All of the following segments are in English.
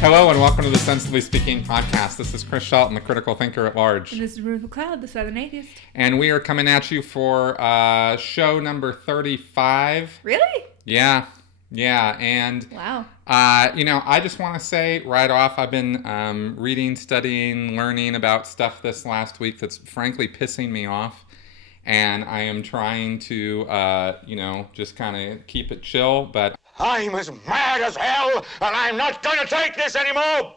Hello and welcome to the Sensibly Speaking podcast. This is Chris Shelton, the critical thinker at large. And this is Ruth McLeod, the Southern Atheist. And we are coming at you for show number 35. Really? Yeah. And, wow. I just want to say right off, I've been reading, studying, learning about stuff this last week that's frankly pissing me off. And I am trying to, just kind of keep it chill, but I'm as mad as hell, and I'm not going to take this anymore!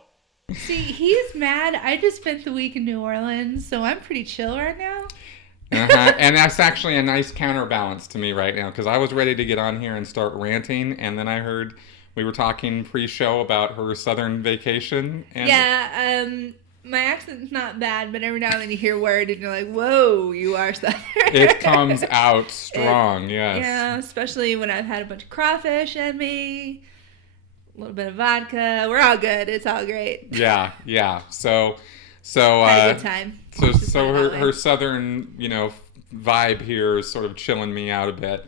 See, he's mad. I just spent the week in New Orleans, so I'm pretty chill right now. And that's actually a nice counterbalance to me right now, because I was ready to get on here and start ranting, and then I heard we were talking pre-show about her southern vacation. And my accent's not bad, but every now and then you hear a word and you're like, whoa, you are southern. It comes out strong, yes. Yeah, especially when I've had a bunch of crawfish in me, a little bit of vodka. We're all good. It's all great. Yeah. So had a good time. So her southern, vibe here is sort of chilling me out a bit.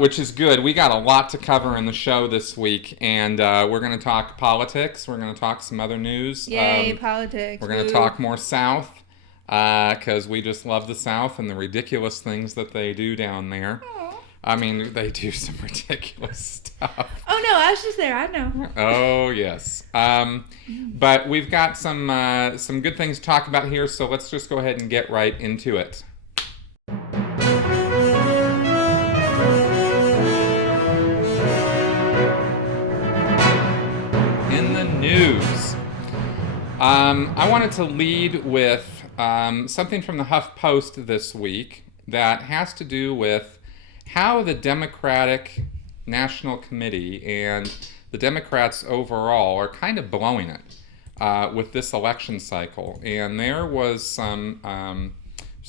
Which is good. We got a lot to cover in the show this week, and we're going to talk politics. We're going to talk some other news. Yay, politics. We're going to talk more South, because we just love the South and the ridiculous things that they do down there. Aww. I mean, they do some ridiculous stuff. Oh, no, I was just there. I know. Oh, yes. But we've got some good things to talk about here, so let's just go ahead and get right into it. News. I wanted to lead with something from the HuffPost this week that has to do with how the Democratic National Committee and the Democrats overall are kind of blowing it with this election cycle. And there was some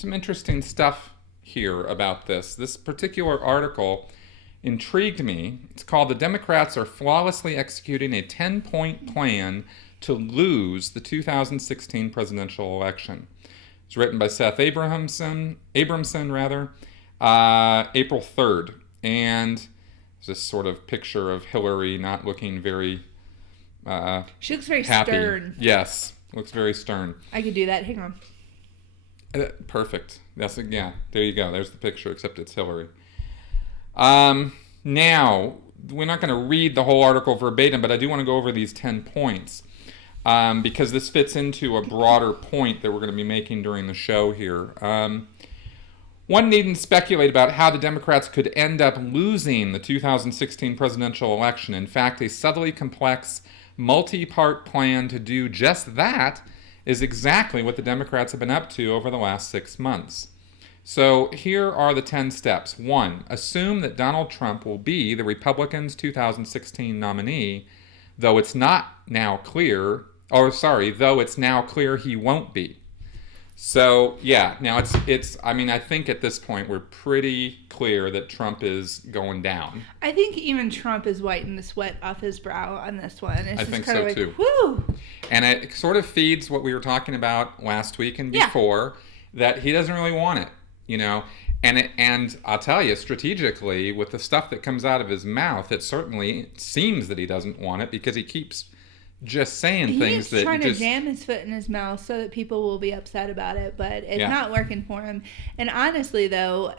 interesting stuff here about this. This particular article intrigued me. It's called "The Democrats Are Flawlessly Executing a 10-Point Plan to Lose the 2016 Presidential Election." It's written by Seth Abramson, April 3rd. And it's this sort of picture of Hillary not looking very she looks very happy. Stern. Yes, looks very stern. I could do that. Hang on. Perfect. There you go. There's the picture, except it's Hillary. Now, we're not going to read the whole article verbatim, but I do want to go over these 10 points because this fits into a broader point that we're going to be making during the show here. One needn't speculate about how the Democrats could end up losing the 2016 presidential election. In fact, a subtly complex, multi-part plan to do just that is exactly what the Democrats have been up to over the last 6 months. So here are the 10 steps. 1, assume that Donald Trump will be the Republicans' 2016 nominee, though it's now clear he won't be. So, now I think at this point we're pretty clear that Trump is going down. I think even Trump is wiping the sweat off his brow on this one. It's I just think kind so of like, too. Whoo! And it sort of feeds what we were talking about last week and before, that he doesn't really want it. And I'll tell you, strategically, with the stuff that comes out of his mouth, it certainly seems that he doesn't want it because he keeps just saying things that he's trying to jam his foot in his mouth so that people will be upset about it, but it's not working for him. And honestly, though,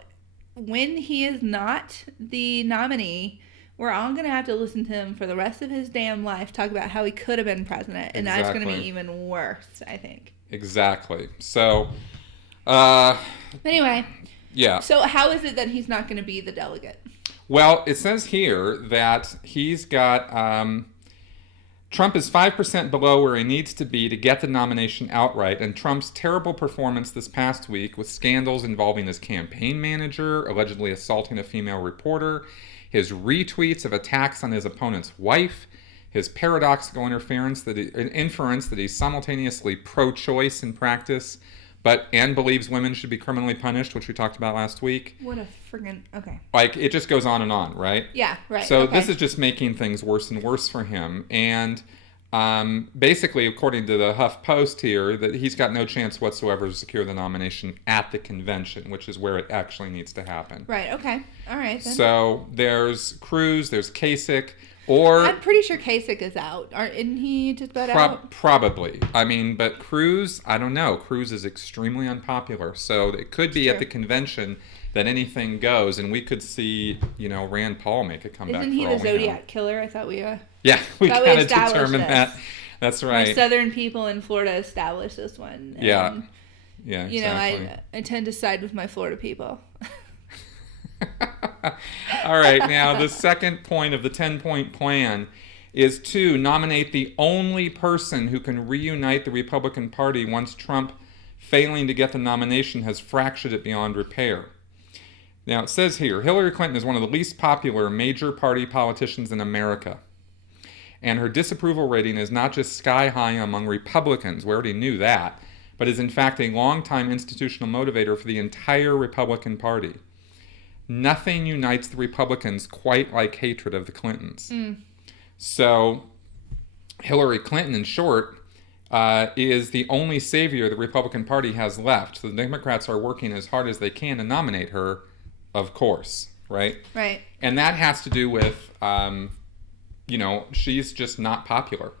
when he is not the nominee, we're all going to have to listen to him for the rest of his damn life talk about how he could have been president, and that's going to be even worse, I think. Exactly. So... Anyway. Yeah. So how is it that he's not going to be the delegate? Well, it says here that he's got... Trump is 5% below where he needs to be to get the nomination outright, and Trump's terrible performance this past week with scandals involving his campaign manager, allegedly assaulting a female reporter, his retweets of attacks on his opponent's wife, his paradoxical inference that he's simultaneously pro-choice in practice, and believes women should be criminally punished, which we talked about last week. What a friggin'... Okay. It just goes on and on, right? Yeah, right. So this is just making things worse and worse for him. And basically, according to the HuffPost here, that he's got no chance whatsoever to secure the nomination at the convention, which is where it actually needs to happen. Right, okay. All right, then. So there's Cruz, there's Kasich. Or I'm pretty sure Kasich is out. Isn't he just about out? Probably. I mean, but Cruz, I don't know. Cruz is extremely unpopular. So it could be at the convention that anything goes, and we could see, Rand Paul make a comeback. Isn't he the Zodiac killer? I thought we we kind of determined that. That's right. The Southern people in Florida established this one. And, yeah, exactly. I tend to side with my Florida people. All right, now the second point of the 10-point plan is to nominate the only person who can reunite the Republican Party once Trump, failing to get the nomination, has fractured it beyond repair. Now, it says here, Hillary Clinton is one of the least popular major party politicians in America. And her disapproval rating is not just sky high among Republicans, we already knew that, but is in fact a longtime institutional motivator for the entire Republican Party. Nothing unites the Republicans quite like hatred of the Clintons. So, Hillary Clinton, in short, is the only savior the Republican Party has left. So the Democrats are working as hard as they can to nominate her, of course, right? Right. And that has to do with, she's just not popular.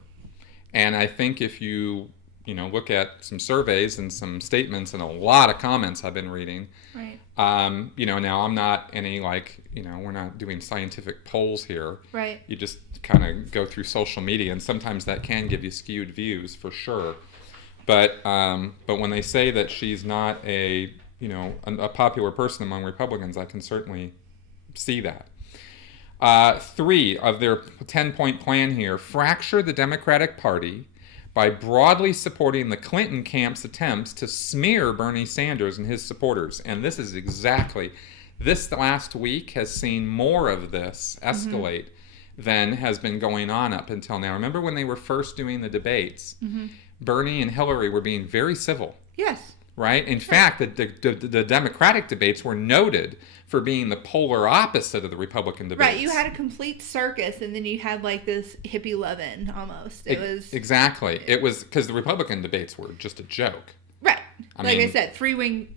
And I think if you, look at some surveys and some statements and a lot of comments I've been reading, right. Now I'm not any we're not doing scientific polls here. Right. You just kind of go through social media, and sometimes that can give you skewed views for sure. But when they say that she's not a popular person among Republicans, I can certainly see that. 3 of their 10-point plan here: fracture the Democratic Party by broadly supporting the Clinton camp's attempts to smear Bernie Sanders and his supporters. And this is this last week has seen more of this escalate than has been going on up until now. Remember when they were first doing the debates, Bernie and Hillary were being very civil. Yes. Right? In fact, the Democratic debates were noted for being the polar opposite of the Republican debates. Right, you had a complete circus, and then you had this hippie lovin' almost. It was exactly. It was because the Republican debates were just a joke. Right, I said, three ring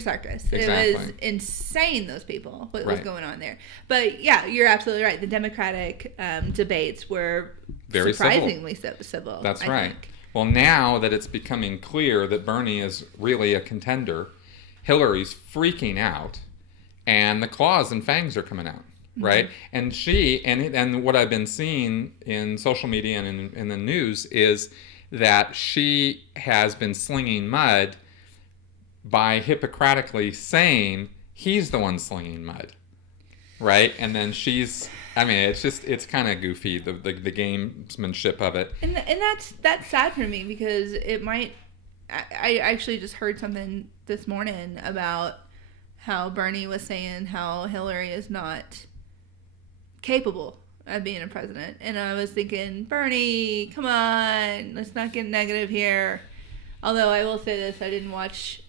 circus. Exactly. It was insane. Those people, what was going on there. But yeah, you're absolutely right. The Democratic debates were very surprisingly civil. That's I right. think. Well, now that it's becoming clear that Bernie is really a contender, Hillary's freaking out, and the claws and fangs are coming out, right? And and what I've been seeing in social media and in the news is that she has been slinging mud by hypocritically saying he's the one slinging mud, right? And then it's kind of goofy, the gamesmanship of it. And that's sad for me because I actually just heard something this morning about how Bernie was saying how Hillary is not capable of being a president. And I was thinking, Bernie, come on, let's not get negative here. Although I will say this, I didn't watch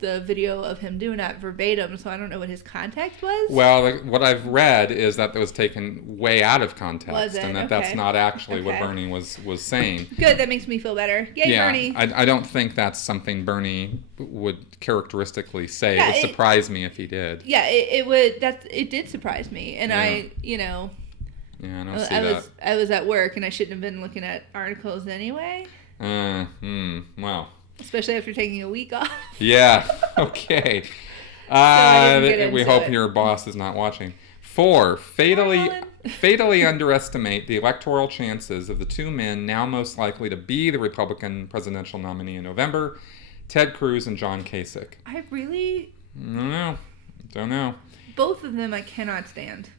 the video of him doing that verbatim, so I don't know what his context was. Well, what I've read is that it was taken way out of context, was it? And that's not actually what Bernie was saying. Good, that makes me feel better. Yay, Bernie! I don't think that's something Bernie would characteristically say. It would surprise me if he did. Yeah, it would. It did surprise me, and I don't see that. I was at work, and I shouldn't have been looking at articles anyway. Well. Especially after taking a week off. Yeah, okay. We hope your boss is not watching. 4, fatally underestimate the electoral chances of the 2 men now most likely to be the Republican presidential nominee in November, Ted Cruz and John Kasich. I really... Don't know. Both of them I cannot stand.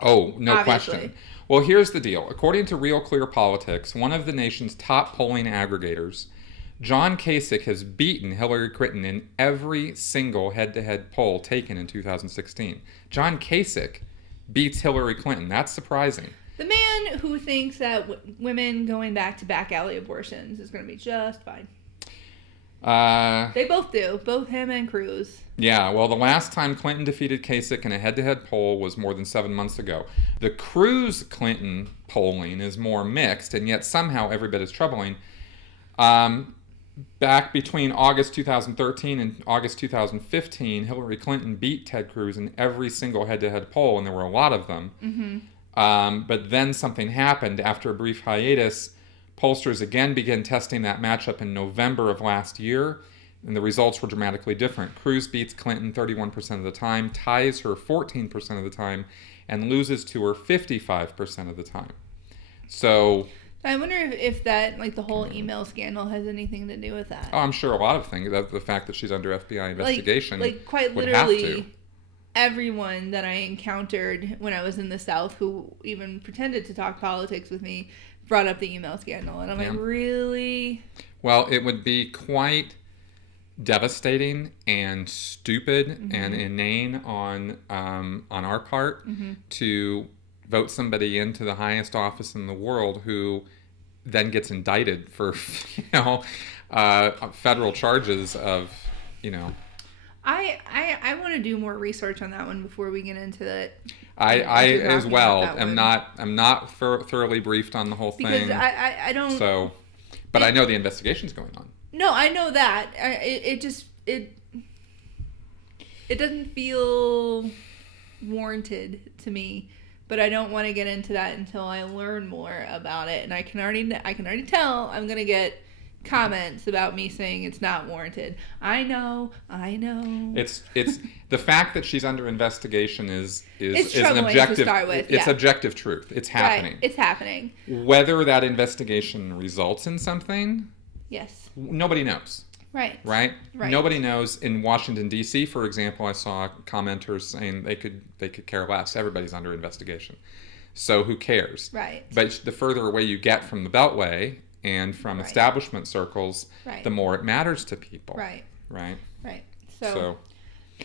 Oh, no Obviously. question. Well, here's the deal. According to Real Clear Politics, one of the nation's top polling aggregators, John Kasich has beaten Hillary Clinton in every single head-to-head poll taken in 2016. John Kasich beats Hillary Clinton. That's surprising. The man who thinks that women going back to back alley abortions is going to be just fine. They both do. Both him and Cruz. Yeah, well, the last time Clinton defeated Kasich in a head-to-head poll was more than 7 months ago. The Cruz-Clinton polling is more mixed, and yet somehow every bit as troubling. Back between August 2013 and August 2015, Hillary Clinton beat Ted Cruz in every single head-to-head poll, and there were a lot of them. But then something happened. After a brief hiatus, pollsters again began testing that matchup in November of last year, and the results were dramatically different. Cruz beats Clinton 31% of the time, ties her 14% of the time, and loses to her 55% of the time. So I wonder if that, like, the whole email scandal has anything to do with that. I'm sure a lot of things. The fact that she's under FBI investigation, like quite would have literally, to. everyone that I encountered when I was in the South who even pretended to talk politics with me brought up the email scandal, and I'm like, really? Well, it would be quite devastating and stupid and inane on our part to vote somebody into the highest office in the world who then gets indicted for federal charges of I want to do more research on that one before we get into it. I as well am not thoroughly briefed on the whole thing, because I don't. So, but I know the investigation's going on. No, I know that. It doesn't feel warranted to me, but I don't want to get into that until I learn more about it. And I can already tell I'm gonna get comments about me saying it's not warranted. I know. It's the fact that she's under investigation is an objective. To start with, it's objective truth. It's happening. Right. It's happening. Whether that investigation results in something, yes, nobody knows. Right. Nobody knows. In Washington D.C., for example, I saw commenters saying they could care less. Everybody's under investigation, so who cares? Right. But the further away you get from the Beltway and from establishment circles, the more it matters to people. Right. So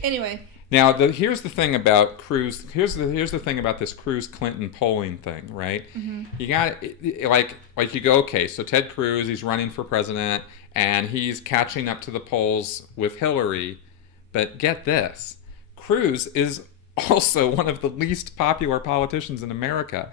anyway. Now, here's the thing about Cruz. Here's the thing about this Cruz-Clinton polling thing, right? You got like you go, okay, so Ted Cruz, he's running for president, and he's catching up to the polls with Hillary, but get this, Cruz is also one of the least popular politicians in America.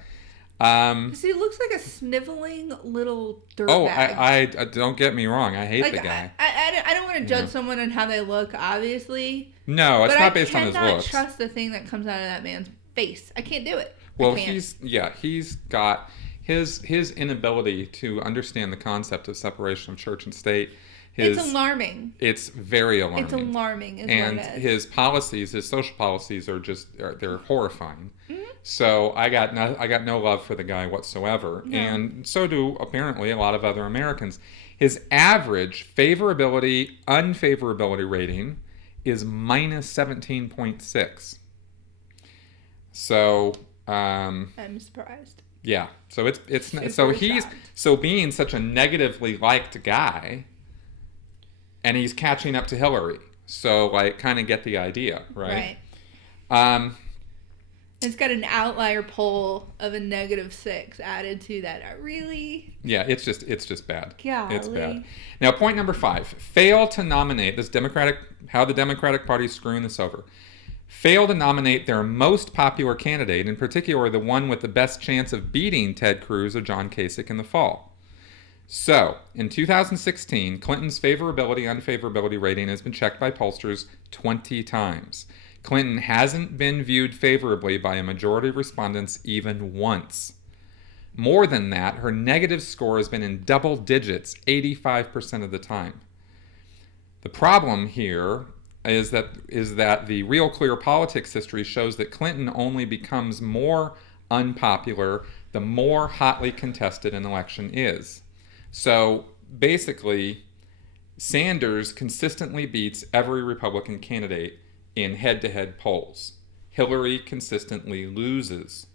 He looks like a sniveling little dirtbag. Oh, I don't get me wrong. I hate the guy. I don't want to judge someone on how they look, obviously. No, it's not based on his looks. I cannot trust the thing that comes out of that man's face. I can't do it. Well, he's got his inability to understand the concept of separation of church and state. It's alarming. It's very alarming. It's alarming, and what it is. His policies, his social policies, they're horrifying. So I got no love for the guy whatsoever, and so do apparently a lot of other Americans. His average favorability unfavorability rating is minus 17.6. So I'm surprised. Yeah, so it's so he's shocked. So being such a negatively liked guy. And he's catching up to Hillary. So, kind of get the idea, right? It's got an outlier poll of a -6 added to that. Really? Yeah, it's just bad. Golly. It's bad. Now, point number 5. Fail to nominate how the Democratic Party's screwing this over. Fail to nominate their most popular candidate, in particular the one with the best chance of beating Ted Cruz or John Kasich in the fall. So, in 2016, Clinton's favorability-unfavorability rating has been checked by pollsters 20 times. Clinton hasn't been viewed favorably by a majority of respondents even once. More than that, her negative score has been in double digits 85% of the time. The problem here is that the Real Clear Politics history shows that Clinton only becomes more unpopular the more hotly contested an election is. So basically, Sanders consistently beats every Republican candidate in head-to-head polls. Hillary consistently loses.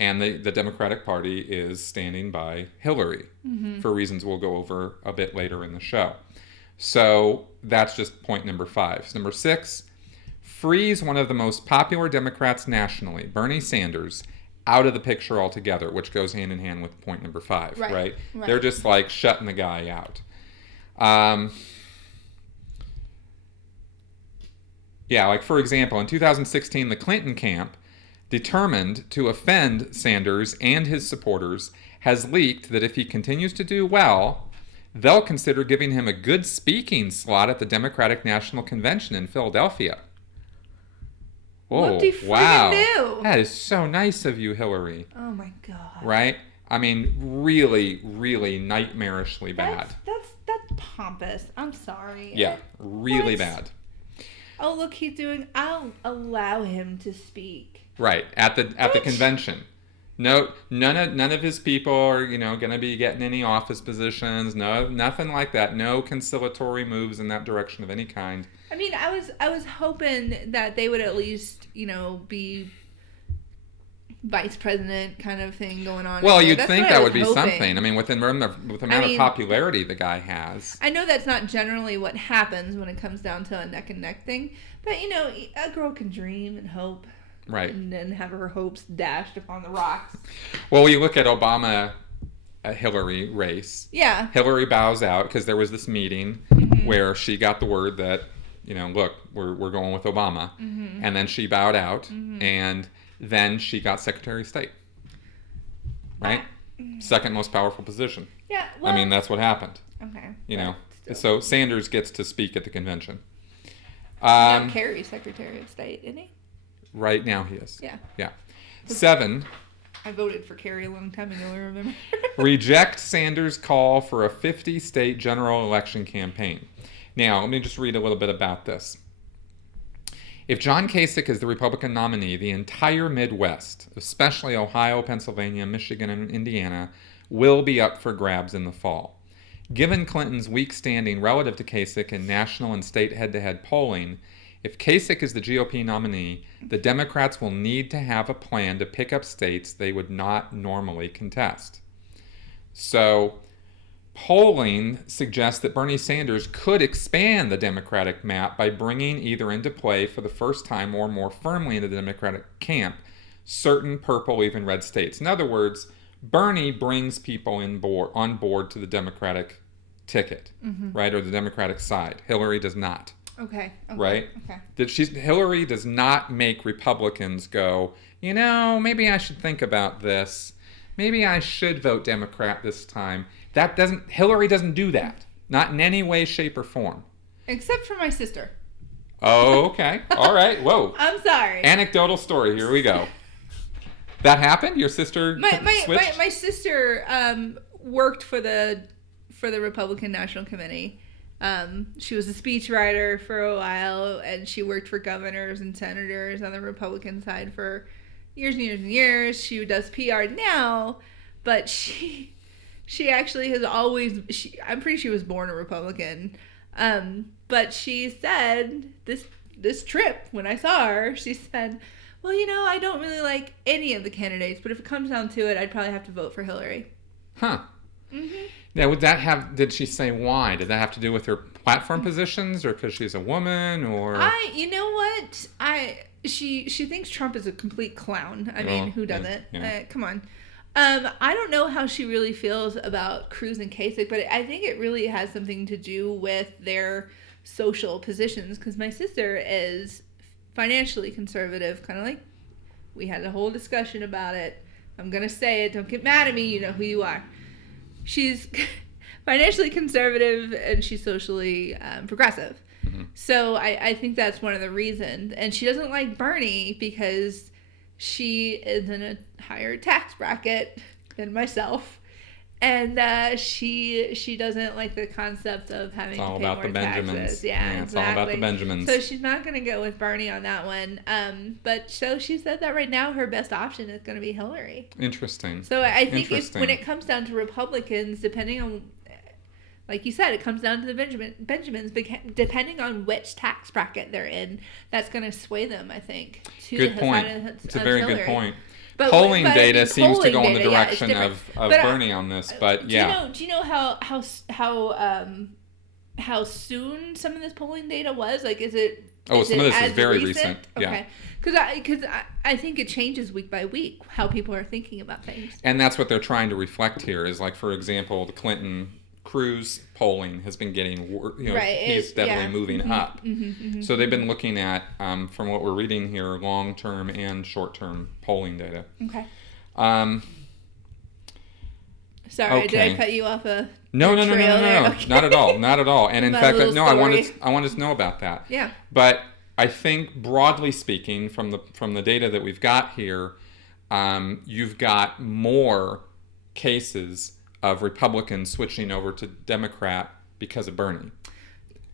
And the Democratic Party is standing by Hillary for reasons we'll go over a bit later in the show. So that's just point number 5. Number 6, freeze one of the most popular Democrats nationally, Bernie Sanders, out of the picture altogether, which goes hand in hand with point number 5, right? They're just shutting the guy out. For example, in 2016, the Clinton camp, determined to offend Sanders and his supporters, has leaked that if he continues to do well, they'll consider giving him a good speaking slot at the Democratic National Convention in Philadelphia. Oh, Whoop-de-friggin' wow. do. That is so nice of you, Hillary. Oh my God. Right? I mean, really, really nightmarishly bad. That's pompous. I'm sorry. Yeah, really What? bad. Oh, look, I'll allow him to speak. Right, at the convention. No, none of his people are, going to be getting any office positions. No, nothing like that. No conciliatory moves in that direction of any kind. I mean, I was hoping that they would at least, be vice president kind of thing going on. Well, you'd That's think what I that was would be hoping. something. I mean, with the amount of popularity the guy has. I know that's not generally what happens when it comes down to a neck and neck thing, but a girl can dream and hope. Right. And then have her hopes dashed upon the rocks. Well, you look at Obama-Hillary race. Yeah. Hillary bows out because there was this meeting where she got the word that, look, we're going with Obama. Mm-hmm. And then she bowed out, and then she got Secretary of State. Right? Second most powerful position. Yeah. Well, I mean, that's what happened. Okay. So Sanders gets to speak at the convention. Kerry's Secretary of State, isn't he? Right now he is. Yeah. Yeah. 7. I voted for Kerry a long time ago, I remember. Reject Sanders' call for a 50-state general election campaign. Now, let me just read a little bit about this. If John Kasich is the Republican nominee, the entire Midwest, especially Ohio, Pennsylvania, Michigan, and Indiana, will be up for grabs in the fall. Given Clinton's weak standing relative to Kasich in national and state head-to-head polling, if Kasich is the GOP nominee, the Democrats will need to have a plan to pick up states they would not normally contest. So, polling suggests that Bernie Sanders could expand the Democratic map by bringing either into play for the first time or more firmly into the Democratic camp certain purple, even red states. In other words, Bernie brings people on board to the Democratic ticket, right, or the Democratic side. Hillary does not. Okay. Right? Okay. Hillary does not make Republicans go, maybe I should think about this. Maybe I should vote Democrat this time. Hillary doesn't do that. Not in any way, shape, or form. Except for my sister. Oh, okay. All right. Whoa. I'm sorry. Anecdotal story. Here we go. That happened? Your sister switched? My sister worked for the Republican National Committee. She was a speechwriter for a while, and she worked for governors and senators on the Republican side for years and years and years. She does PR now, but she actually has always, I'm pretty sure she was born a Republican. But she said this trip, when I saw her, she said, well, I don't really like any of the candidates, but if it comes down to it, I'd probably have to vote for Hillary. Huh. Mm-hmm. Now, did she say why? Did that have to do with her platform positions, or because she's a woman, or? You know what? She thinks Trump is a complete clown. I mean, who doesn't? Yeah. Come on. I don't know how she really feels about Cruz and Kasich, but I think it really has something to do with their social positions, because my sister is financially conservative, kind of like we had a whole discussion about it. I'm going to say it. Don't get mad at me. You know who you are. She's financially conservative and she's socially progressive. Mm-hmm. So I think that's one of the reasons. And she doesn't like Bernie because she is in a higher tax bracket than myself. And she doesn't like the concept of having to pay more taxes. Yeah, it's all about the Benjamins. So she's not going to go with Bernie on that one. But so she said that right now her best option is going to be Hillary. Interesting. So I think when it comes down to Republicans, depending on, like you said, it comes down to the Benjamins. Depending on which tax bracket they're in, that's going to sway them, I think. Good point. It's a very Hillary. Good point. But polling data seems to go in the data, direction of Bernie on this, but yeah. Do you know how soon some of this polling data was? Like, is it? Some of this is very recent. Okay, because I think it changes week by week how people are thinking about things. And that's what they're trying to reflect here. Is like, for example, the Clinton Cruz polling has been getting, he's definitely moving up. So they've been looking at, from what we're reading here, long-term and short-term polling data. Okay. Sorry, did I cut you off No. Okay. Not at all. And in fact, I wanted to know about that. Yeah. But I think broadly speaking, from the data that we've got here, you've got more cases of Republicans switching over to Democrat because of Bernie.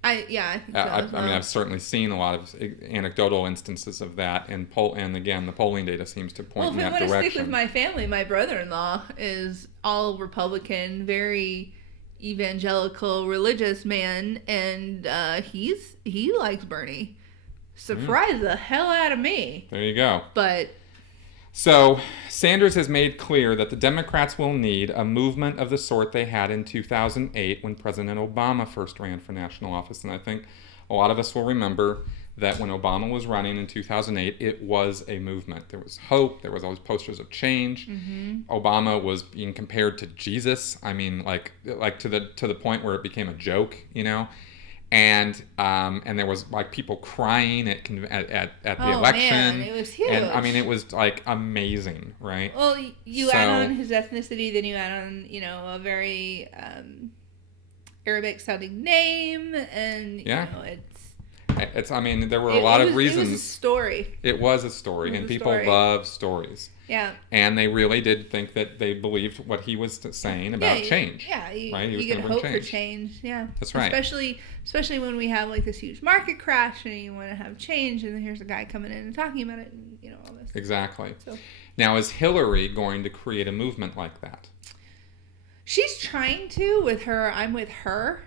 I think so. I mean, I've certainly seen a lot of anecdotal instances of that, and again, the polling data seems to point in that direction. Well, if we want to stick with my family, my brother-in-law is all Republican, very evangelical, religious man, and he likes Bernie. Surprised the hell out of me. There you go. But so Sanders has made clear that the Democrats will need a movement of the sort they had in 2008 when President Obama first ran for national office. And I think a lot of us will remember that when Obama was running in 2008, it was a movement. There was hope. There was always posters of change. Mm-hmm. Obama was being compared to Jesus. I mean, like to the point where it became a joke, you know. And there was like people crying at the election. Man, it was huge. And I mean, it was like amazing, right? Well, you add on his ethnicity, then you add on, a very Arabic sounding name, and it's. I mean, there were a lot of reasons. It was a story. It was a story, and people love stories. Yeah. And they really did think that they believed what he was saying about change. Yeah, right? You get hope for change. Yeah. That's right. Especially when we have like this huge market crash and you want to have change, and then here's a guy coming in and talking about it, and all this. Exactly. So. Now, is Hillary going to create a movement like that? She's trying to with her "I'm with her"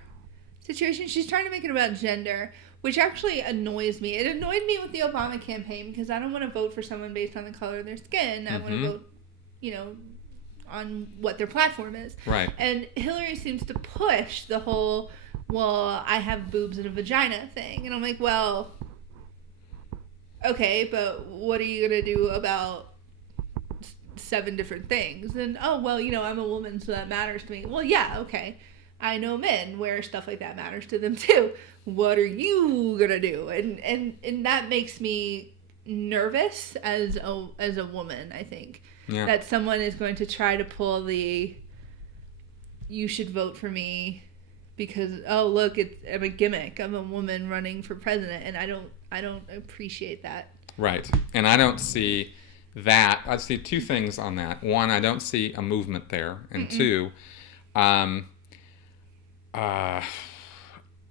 situation. She's trying to make it about gender, which actually annoys me. It annoyed me with the Obama campaign because I don't want to vote for someone based on the color of their skin. I want to vote, on what their platform is. Right. And Hillary seems to push the whole, well, I have boobs and a vagina thing. And I'm like, well, okay, but what are you going to do about 7 different things? And, oh, well, I'm a woman, so that matters to me. Well, yeah, okay. I know men where stuff like that matters to them too. What are you gonna do? And that makes me nervous as a woman. I think that someone is going to try to pull the "you should vote for me" because look, I'm a gimmick. I'm a woman running for president, and I don't appreciate that. Right, and I don't see that. I see 2 things on that. One, I don't see a movement there, and 2.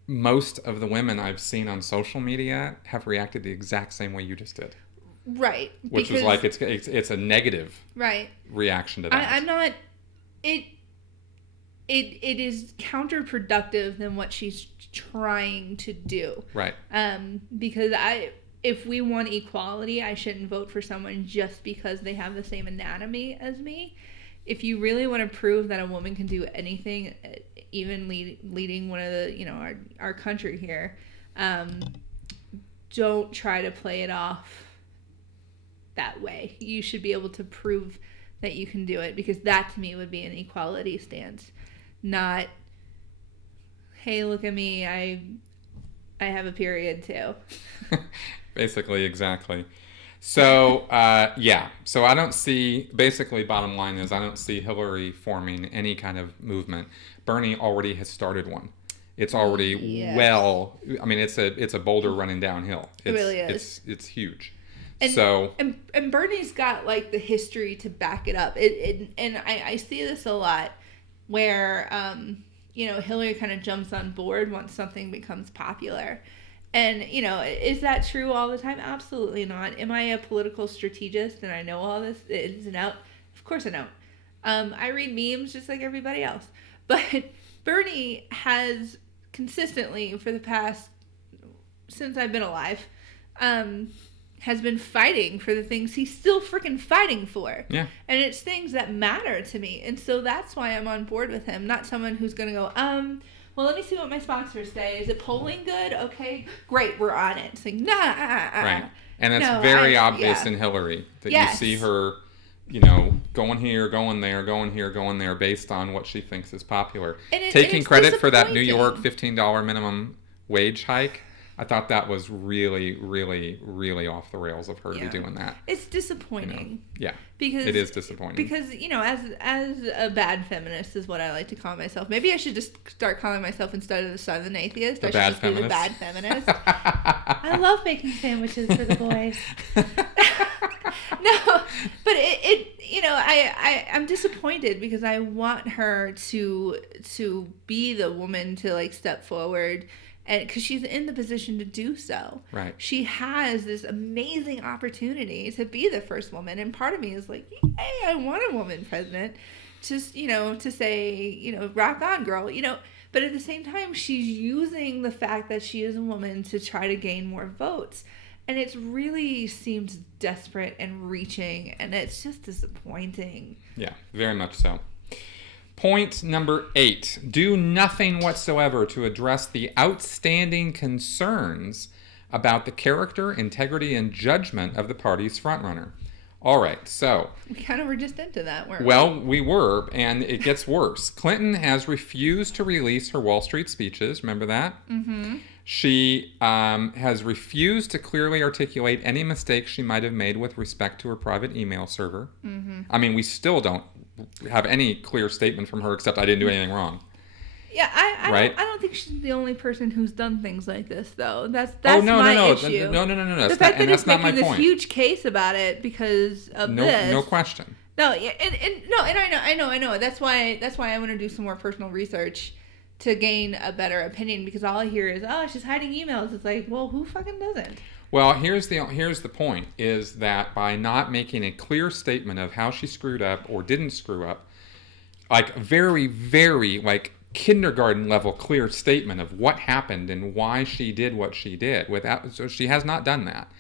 Most of the women I've seen on social media have reacted the exact same way you just did. Right. Which was like it's a negative reaction to that. I'm not. It is counterproductive than what she's trying to do. Right. Because if we want equality, I shouldn't vote for someone just because they have the same anatomy as me. If you really want to prove that a woman can do anything, even leading one of the, our country here, don't try to play it off that way. You should be able to prove that you can do it, because that to me would be an equality stance, not, hey, look at me, I have a period too. Basically, exactly. So, so I don't see, basically bottom line is I don't see Hillary forming any kind of movement. Bernie already has started one. It's already it's a boulder running downhill. It really is. It's huge. And Bernie's got like the history to back it up. And I see this a lot where, Hillary kind of jumps on board once something becomes popular. And, is that true all the time? Absolutely not. Am I a political strategist and I know all this ins and out? Of course I don't. I read memes just like everybody else. But Bernie has consistently, for the past, since I've been alive, has been fighting for the things he's still freaking fighting for. Yeah. And it's things that matter to me. And so that's why I'm on board with him. Not someone who's going to go, well, let me see what my sponsors say. Is it polling good? Okay, great, we're on it. It's like, nah. Right. And it's very obvious in Hillary that you see her, going here, going there, going here, going there, based on what she thinks is popular. Taking credit for that New York $15 minimum wage hike, I thought that was really, really, really off the rails of her to be doing that. It's disappointing. Yeah, because it is disappointing. Because, as a bad feminist is what I like to call myself. Maybe I should just start calling myself, instead of the son of an atheist, I should just be the bad feminist. I love making sandwiches for the boys. No, but I'm disappointed because I want her to be the woman to like step forward, and because she's in the position to do so. Right. She has this amazing opportunity to be the first woman, and part of me is like, hey, I want a woman president. Just to say, rock on, girl. But at the same time, she's using the fact that she is a woman to try to gain more votes. And it really seems desperate and reaching, and it's just disappointing. Yeah, very much so. Point number 8. Do nothing whatsoever to address the outstanding concerns about the character, integrity, and judgment of the party's frontrunner. All right, so... We kind of were just into that, weren't we? Well, we were, and it gets worse. Clinton has refused to release her Wall Street speeches. Remember that? Mm-hmm. She has refused to clearly articulate any mistakes she might have made with respect to her private email server. Mm-hmm. I mean, we still don't have any clear statement from her except I didn't do anything wrong. Yeah, I don't think she's the only person who's done things like this, though. That's my issue. No. The fact that he's making this huge case about it because of this. No question. No, yeah, and I know. That's why I want to do some more personal research to gain a better opinion, because all I hear is, oh, she's hiding emails. It's like, well, who fucking doesn't? Well, here's the point, is that by not making a clear statement of how she screwed up or didn't screw up, like very, very, like kindergarten level clear statement of what happened and why she did what she did, so she has not done that.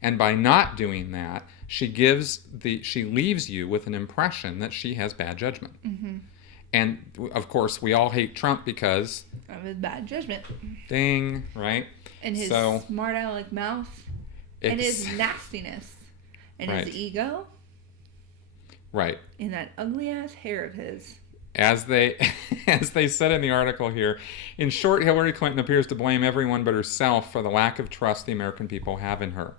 And by not doing that, she leaves you with an impression that she has bad judgment. Mm-hmm. And, of course, we all hate Trump because... of his bad judgment. Ding, right? And his smart aleck mouth. And his nastiness. And his ego. Right. And that ugly-ass hair of his. As they said in the article here, in short, Hillary Clinton appears to blame everyone but herself for the lack of trust the American people have in her.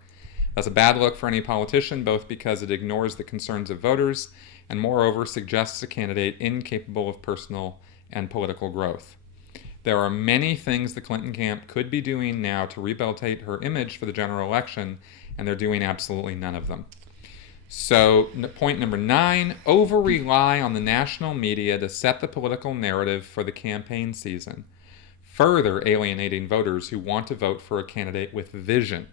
That's a bad look for any politician, both because it ignores the concerns of voters and moreover suggests a candidate incapable of personal and political growth. There are many things the Clinton camp could be doing now to rehabilitate her image for the general election, and they're doing absolutely none of them. So, point number 9, over-rely on the national media to set the political narrative for the campaign season, further alienating voters who want to vote for a candidate with vision.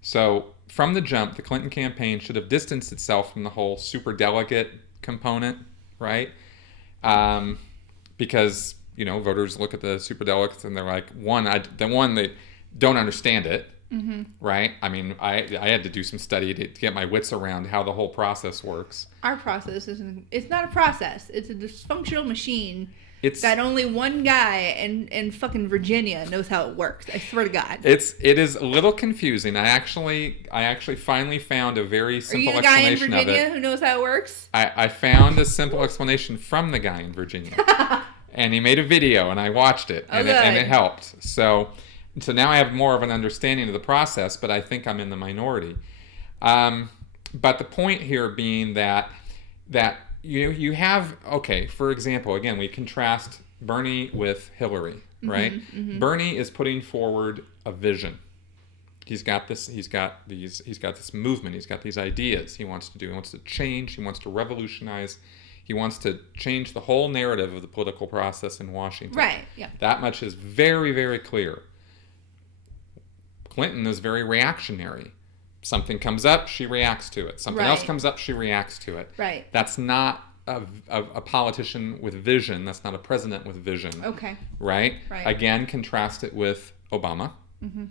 So, from the jump, the Clinton campaign should have distanced itself from the whole superdelegate component, right? Because, voters look at the superdelegates and they're like, they don't understand it, mm-hmm. right? I mean, I had to do some study to get my wits around how the whole process works. Our process it's not a process. It's a dysfunctional machine. That only one guy in fucking Virginia knows how it works. I swear to God. It is a little confusing. I actually finally found a very simple explanation of it. Are you the guy in Virginia who knows how it works? I found a simple explanation from the guy in Virginia. And he made a video and I watched it and it helped. So now I have more of an understanding of the process, but I think I'm in the minority. But the point here being that you have, for example, again, we contrast Bernie with Hillary, right? Mm-hmm, mm-hmm. Bernie is putting forward a vision. He's got this movement, he's got these ideas he wants to do. He wants to change, he wants to revolutionize, he wants to change the whole narrative of the political process in Washington. Right, yeah. That much is very, very clear. Clinton is very reactionary. Something comes up, she reacts to it. Something else comes up, she reacts to it. Right. That's not a politician with vision. That's not a president with vision. Okay. Right? Again, contrast it with Obama. Mm-hmm.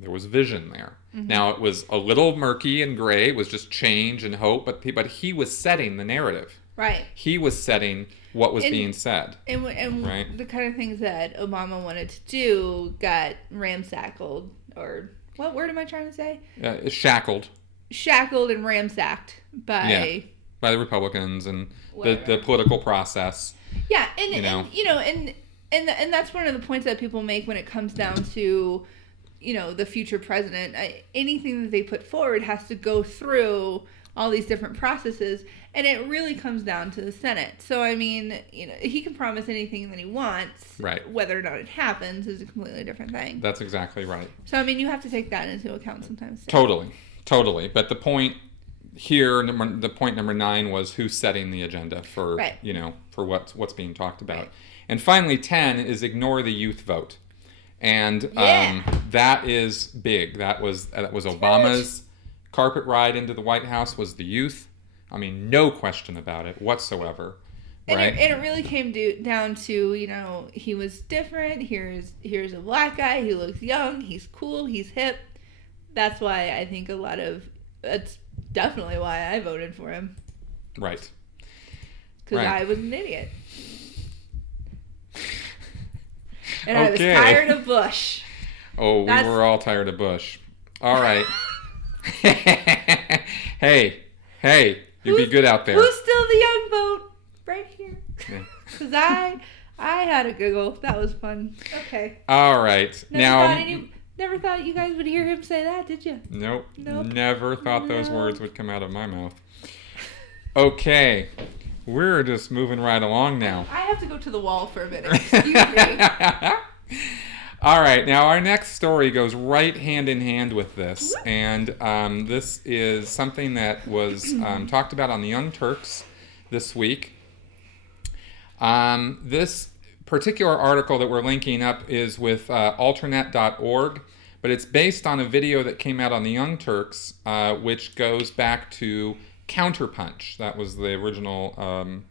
There was vision there. Mm-hmm. Now, it was a little murky and gray. It was just change and hope. But he was setting the narrative. Right. He was setting what was being said. And right? The kind of things that Obama wanted to do got ramsackled, or what word am I trying to say? Shackled. Shackled and ransacked by the Republicans and the political process. Yeah, and And that's one of the points that people make when it comes down to, the future president. Anything that they put forward has to go through all these different processes, and it really comes down to the Senate. So, I mean, he can promise anything that he wants. Right. Whether or not it happens is a completely different thing. That's exactly right. So, I mean, you have to take that into account sometimes. Totally. But the point here, the point number 9 was who's setting the agenda for, right. For what's being talked about. Right. And finally, 10 is ignore the youth vote. And that is big. That was Obama's carpet ride into the White House was the youth. I mean, no question about it whatsoever. Right? And it really came down to, he was different. Here's a black guy. He looks young. He's cool. He's hip. That's why I think that's definitely why I voted for him. Right. Because I was an idiot. And I was tired of Bush. Oh, we were all tired of Bush. All right. Hey, you be good out there. Who's still the young vote? Right here. Because I had a giggle. That was fun. Okay. All right. Never thought you guys would hear him say that, did you? Nope. Never thought those words would come out of my mouth. Okay. We're just moving right along now. I have to go to the wall for a minute. Excuse me. All right. Now, our next story goes right hand in hand with this. And this is something that was talked about on the Young Turks this week. This particular article that we're linking up is with alternate.org, but it's based on a video that came out on the Young Turks, which goes back to Counterpunch. That was the original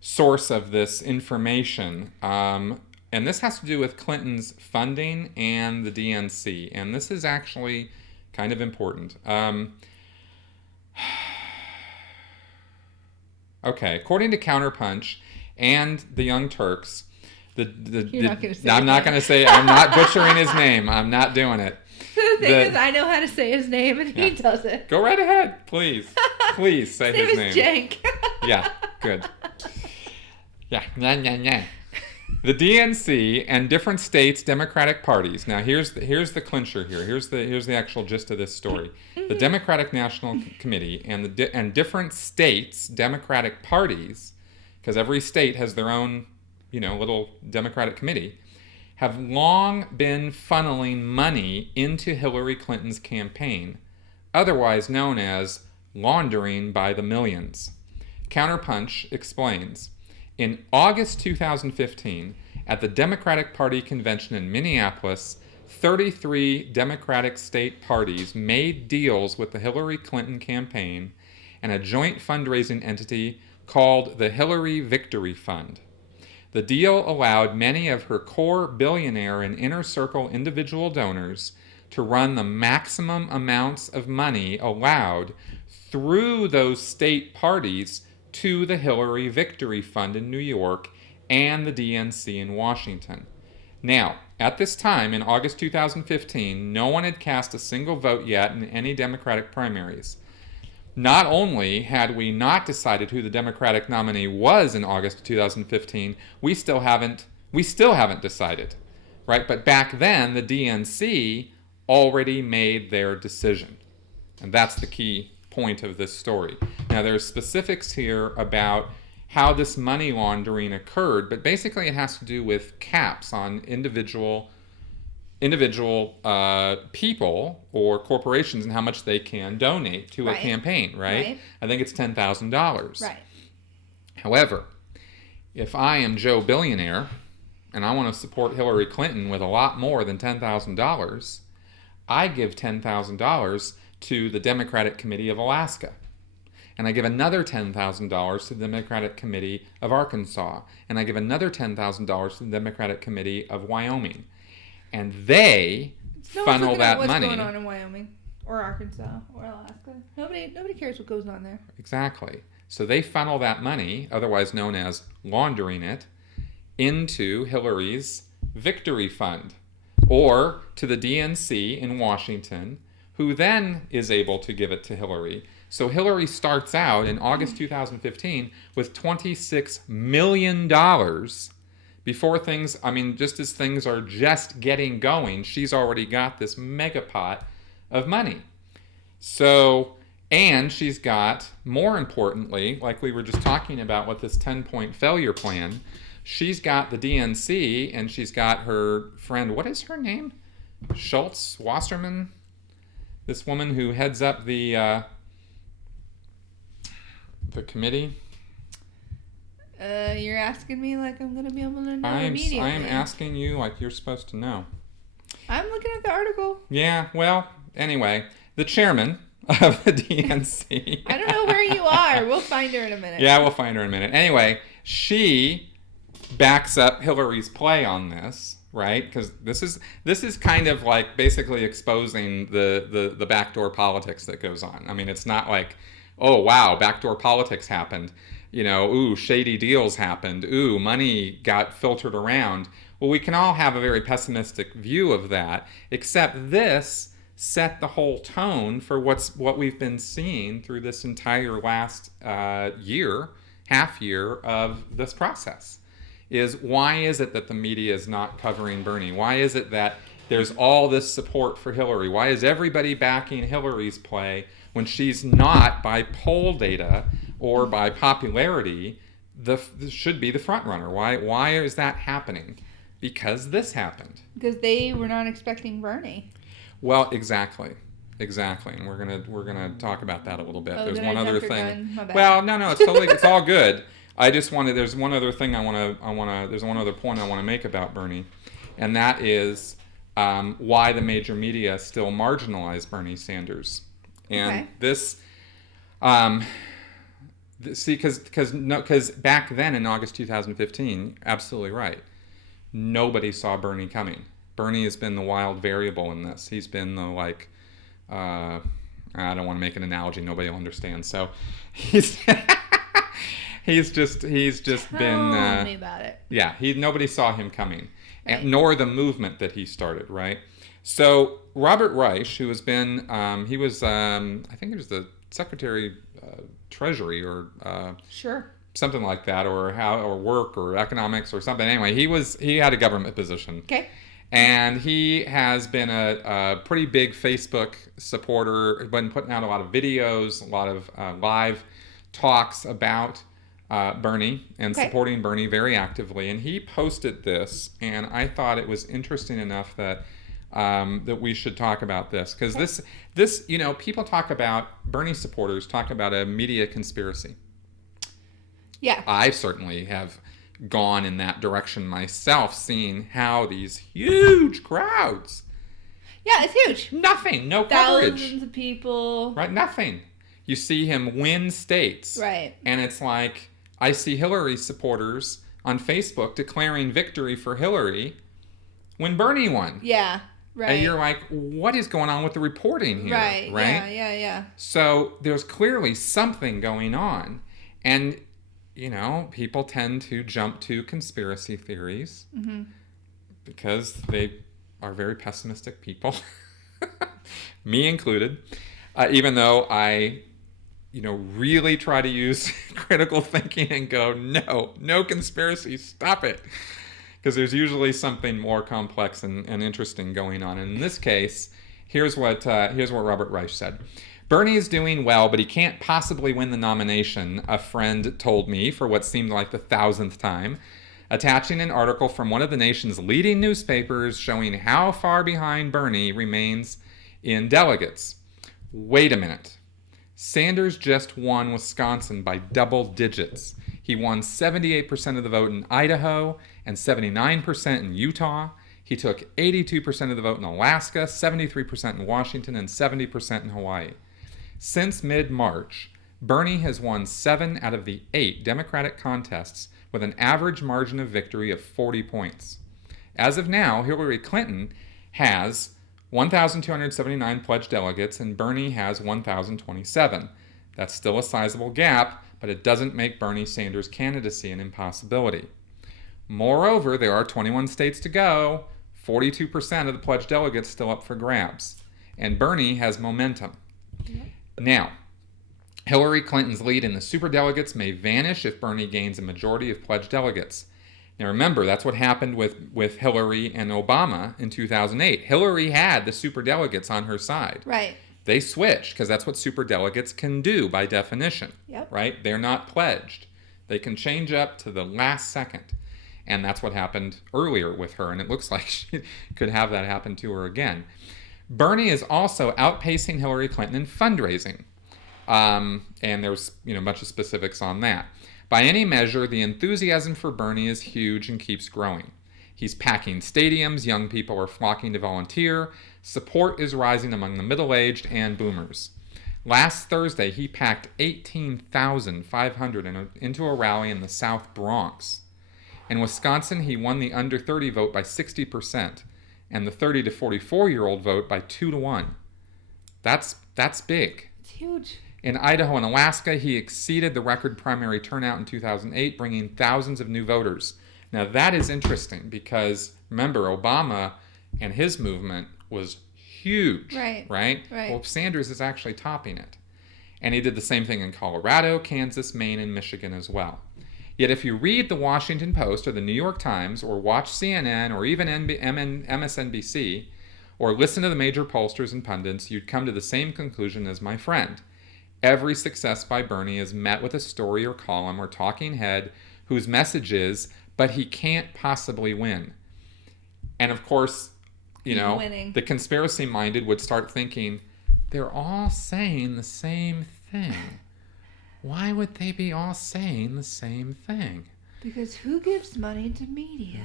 source of this information. And this has to do with Clinton's funding and the DNC. And this is actually kind of important. Okay, according to Counterpunch and the Young Turks, I'm not butchering his name. I'm not doing it. The thing is, I know how to say his name, and he doesn't. Go right ahead, please. Please say his name. His name is Cenk. Yeah, good. Yeah. The DNC and different states' Democratic parties. Now, here's the clincher here. Here's the actual gist of this story. The Democratic National Committee and different states' Democratic parties, because every state has their own, little Democratic committee, have long been funneling money into Hillary Clinton's campaign, otherwise known as laundering by the millions. Counterpunch explains, in August 2015, at the Democratic Party convention in Minneapolis, 33 Democratic state parties made deals with the Hillary Clinton campaign and a joint fundraising entity called the Hillary Victory Fund. The deal allowed many of her core billionaire and inner circle individual donors to run the maximum amounts of money allowed through those state parties to the Hillary Victory Fund in New York and the DNC in Washington. Now, at this time, in August 2015, no one had cast a single vote yet in any Democratic primaries. Not only had we not decided who the Democratic nominee was in August 2015, we still haven't decided, right? But back then, the DNC already made their decision. And that's the key point of this story. Now, there's specifics here about how this money laundering occurred, but basically it has to do with caps on individual people or corporations and how much they can donate to a campaign, right? I think it's $10,000. Right. However, if I am Joe Billionaire and I want to support Hillary Clinton with a lot more than $10,000, I give $10,000 to the Democratic Committee of Alaska. And I give another $10,000 to the Democratic Committee of Arkansas. And I give another $10,000 to the Democratic Committee of Wyoming. And they funnel that money. What's going on in Wyoming or Arkansas or Alaska? Nobody cares what goes on there. Exactly. So they funnel that money, otherwise known as laundering it, into Hillary's Victory Fund or to the DNC in Washington, who then is able to give it to Hillary. So Hillary starts out in August 2015 with $26 million Before things, just as things are just getting going, she's already got this mega pot of money. So, and she's got, more importantly, like we were just talking about with this 10-point failure plan, she's got the DNC, and she's got her friend, what is her name? Schultz, Wasserman? This woman who heads up the committee. You're asking me like I'm going to be able to know immediately. I'm asking you like you're supposed to know. I'm looking at the article. Yeah, well, anyway, the chairman of the DNC. I don't know where you are. We'll find her in a minute. Yeah, we'll find her in a minute. Anyway, she backs up Hillary's play on this, right? Because this is kind of like basically exposing the backdoor politics that goes on. It's not like, oh, wow, backdoor politics happened. Ooh, shady deals happened. Ooh, money got filtered around. Well, we can all have a very pessimistic view of that, except this set the whole tone for what we've been seeing through this entire last half year of this process. Is why is it that the media is not covering Bernie? Why is it that there's all this support for Hillary? Why is everybody backing Hillary's play when she's not, by poll data or by popularity, should be the front runner? Why is that happening? Because this happened. Because they were not expecting Bernie. Well, exactly, and we're gonna talk about that a little bit. There's one other thing. Well, no, it's all good. There's one other thing there's one other point I want to make about Bernie, and that is why the major media still marginalize Bernie Sanders. And this, because back then in August 2015, absolutely right, nobody saw Bernie coming. Bernie has been the wild variable in this. He's been the I don't want to make an analogy nobody will understand. So he's just been. Tell me about it. Yeah, nobody saw him coming, right. Nor the movement that he started. Right. So Robert Reich, who has been, he was, I think he was the Secretary Treasury or sure, something like that, or work or economics or something. Anyway, he had a government position. Okay. And he has been a pretty big Facebook supporter, been putting out a lot of videos, a lot of live talks about Bernie and supporting Bernie very actively. And he posted this, and I thought it was interesting enough that we should talk about this. Because this, people talk about, Bernie supporters talk about a media conspiracy. Yeah. I certainly have gone in that direction myself, seeing how these huge crowds. Yeah, it's huge. Nothing, no coverage. Thousands of people. Right, nothing. You see him win states. Right. And it's like, I see Hillary supporters on Facebook declaring victory for Hillary when Bernie won. Yeah, right. And you're like, what is going on with the reporting here? Right, yeah. So there's clearly something going on. And people tend to jump to conspiracy theories because they are very pessimistic people, me included, even though I, really try to use critical thinking and go, no conspiracy, stop it. Because there's usually something more complex and interesting going on. And in this case, here's what Robert Reich said. Bernie is doing well, but he can't possibly win the nomination, a friend told me for what seemed like the 1,000th time, attaching an article from one of the nation's leading newspapers showing how far behind Bernie remains in delegates. Wait a minute. Sanders just won Wisconsin by double digits. He won 78% of the vote in Idaho and 79% in Utah. He took 82% of the vote in Alaska, 73% in Washington, and 70% in Hawaii. Since mid-March, Bernie has won 7 out of the 8 Democratic contests with an average margin of victory of 40 points. As of now, Hillary Clinton has 1,279 pledged delegates and Bernie has 1,027. That's still a sizable gap, but it doesn't make Bernie Sanders' candidacy an impossibility. Moreover, there are 21 states to go, 42% of the pledged delegates still up for grabs, and Bernie has momentum. Yeah. Now, Hillary Clinton's lead in the superdelegates may vanish if Bernie gains a majority of pledged delegates. Now remember, that's what happened with Hillary and Obama in 2008. Hillary had the superdelegates on her side. Right. They switched because that's what superdelegates can do by definition. Yep. Right? They're not pledged. They can change up to the last second. And that's what happened earlier with her, and it looks like she could have that happen to her again. Bernie is also outpacing Hillary Clinton in fundraising. And there's a bunch of specifics on that. By any measure, the enthusiasm for Bernie is huge and keeps growing. He's packing stadiums, young people are flocking to volunteer, support is rising among the middle-aged and boomers. Last Thursday, he packed 18,500 into a rally in the South Bronx. In Wisconsin, he won the under 30 vote by 60%, and the 30 to 44-year-old vote by 2-1. That's big. It's huge. In Idaho and Alaska, he exceeded the record primary turnout in 2008, bringing thousands of new voters. Now, that is interesting because, remember, Obama and his movement was huge, right? Well, Sanders is actually topping it. And he did the same thing in Colorado, Kansas, Maine, and Michigan as well. Yet if you read the Washington Post or the New York Times or watch CNN or even MSNBC or listen to the major pollsters and pundits, you'd come to the same conclusion as my friend. Every success by Bernie is met with a story or column or talking head whose message is, but he can't possibly win. And of course, the conspiracy-minded would start thinking, they're all saying the same thing. Why would they be all saying the same thing? Because who gives money to media?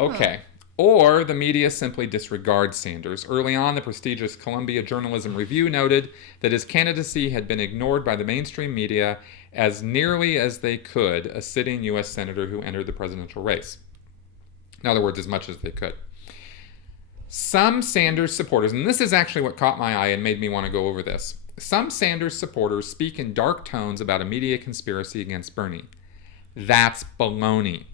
Okay. Or the media simply disregards Sanders. Early on, the prestigious Columbia Journalism Review noted that his candidacy had been ignored by the mainstream media as nearly as they could a sitting U.S. senator who entered the presidential race. In other words, as much as they could. Some Sanders supporters, and this is actually what caught my eye and made me want to go over this. Some Sanders supporters speak in dark tones about a media conspiracy against Bernie. That's baloney.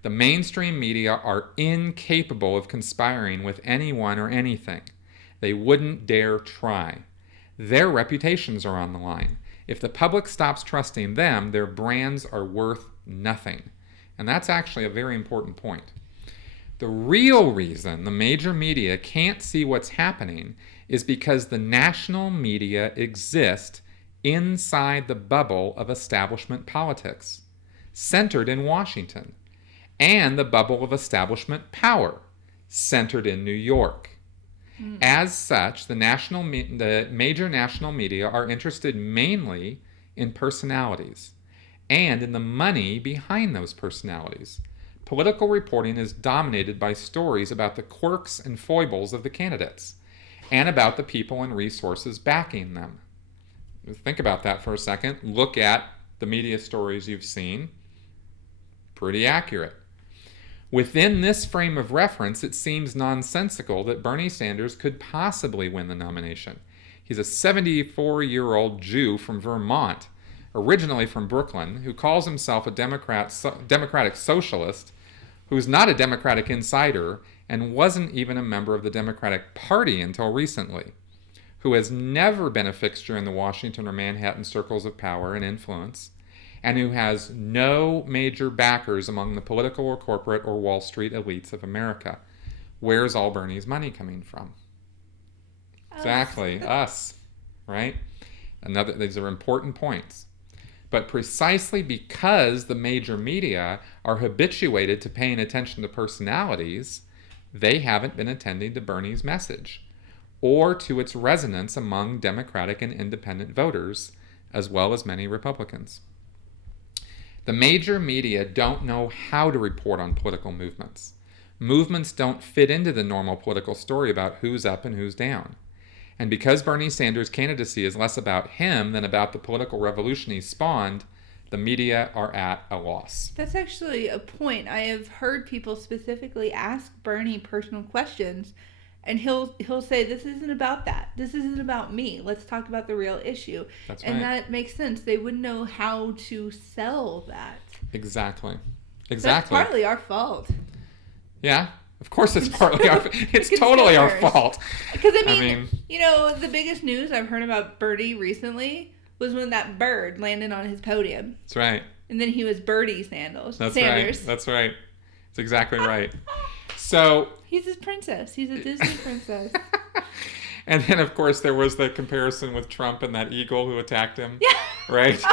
The mainstream media are incapable of conspiring with anyone or anything. They wouldn't dare try. Their reputations are on the line. If the public stops trusting them, their brands are worth nothing. And that's actually a very important point. The real reason the major media can't see what's happening is because the national media exist inside the bubble of establishment politics, centered in Washington, and the bubble of establishment power, centered in New York. As such, the major national media are interested mainly in personalities and in the money behind those personalities. Political reporting is dominated by stories about the quirks and foibles of the candidates and about the people and resources backing them. Think about that for a second. Look at the media stories you've seen. Pretty accurate. Within this frame of reference, it seems nonsensical that Bernie Sanders could possibly win the nomination. He's a 74-year-old Jew from Vermont, originally from Brooklyn, who calls himself a democratic socialist, who's not a Democratic insider and wasn't even a member of the Democratic Party until recently, who has never been a fixture in the Washington or Manhattan circles of power and influence, and who has no major backers among the political or corporate or Wall Street elites of America. Where's all Bernie's money coming from? Exactly, us, right? These are important points. But precisely because the major media are habituated to paying attention to personalities, they haven't been attending to Bernie's message or to its resonance among Democratic and independent voters, as well as many Republicans. The major media don't know how to report on political movements. Movements don't fit into the normal political story about who's up and who's down. And because Bernie Sanders' candidacy is less about him than about the political revolution he spawned, the media are at a loss. That's actually a point. I have heard people specifically ask Bernie personal questions, and he'll say, this isn't about that. This isn't about me. Let's talk about the real issue. That's and right. That makes sense. They wouldn't know how to sell that. Exactly. That's partly our fault. Yeah. Of course it's partly our fault. It's totally our fault. Because, I mean, the biggest news I've heard about Bernie recently was when that bird landed on his podium. That's right. And then he was Bernie Sanders. That's right. That's right. That's exactly right. So he's his princess. He's a Disney princess. And then, of course, there was the comparison with Trump and that eagle who attacked him. Yeah. Right?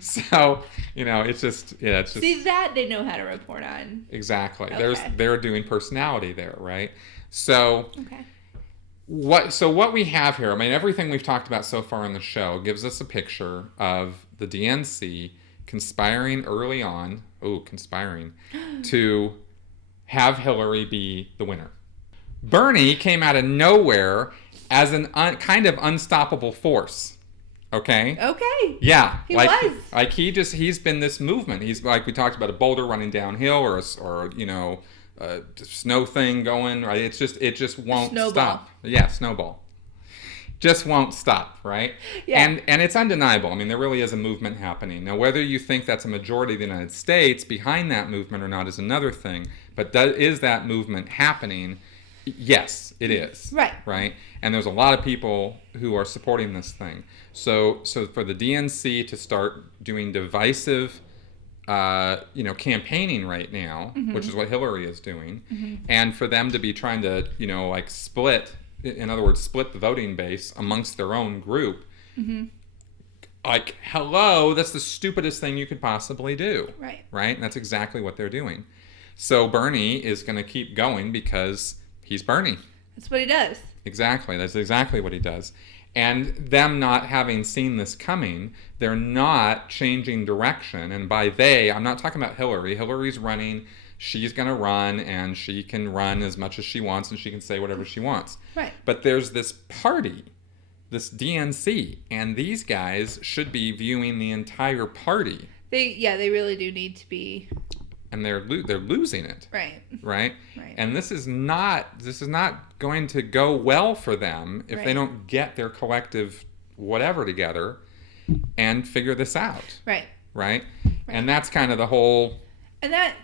So, it's just... See, that they know how to report on. Exactly. Okay. They're doing personality there, right? So... Okay. What we have here, I mean, everything we've talked about so far in the show gives us a picture of the DNC conspiring early on, to have Hillary be the winner. Bernie came out of nowhere as an kind of unstoppable force. Okay? Okay. Yeah. He was. Like he's been this movement. He's like, we talked about a boulder running downhill or a snow thing going, right? It just won't stop. Yeah, snowball. Just won't stop, right? Yeah. And it's undeniable. I mean, there really is a movement happening. Now, whether you think that's a majority of the United States behind that movement or not is another thing. But is that movement happening? Yes, it is. Right. Right? And there's a lot of people who are supporting this thing. So for the DNC to start doing divisive campaigning right now, which is what Hillary is doing, and for them to be trying to, split the voting base amongst their own group, like, hello, that's the stupidest thing you could possibly do. Right. Right? And that's exactly what they're doing. So Bernie is going to keep going because he's Bernie. That's what he does. Exactly. That's exactly what he does. And them not having seen this coming, they're not changing direction. And by they, I'm not talking about Hillary. Hillary's running. She's going to run, and she can run as much as she wants, and she can say whatever she wants. Right. But there's this party, this DNC, and these guys should be viewing the entire party. They really do need to be. And they're losing it. Right. Right? Right. And this is not going to go well for them if they don't get their collective whatever together and figure this out. Right. Right? And that's kind of the whole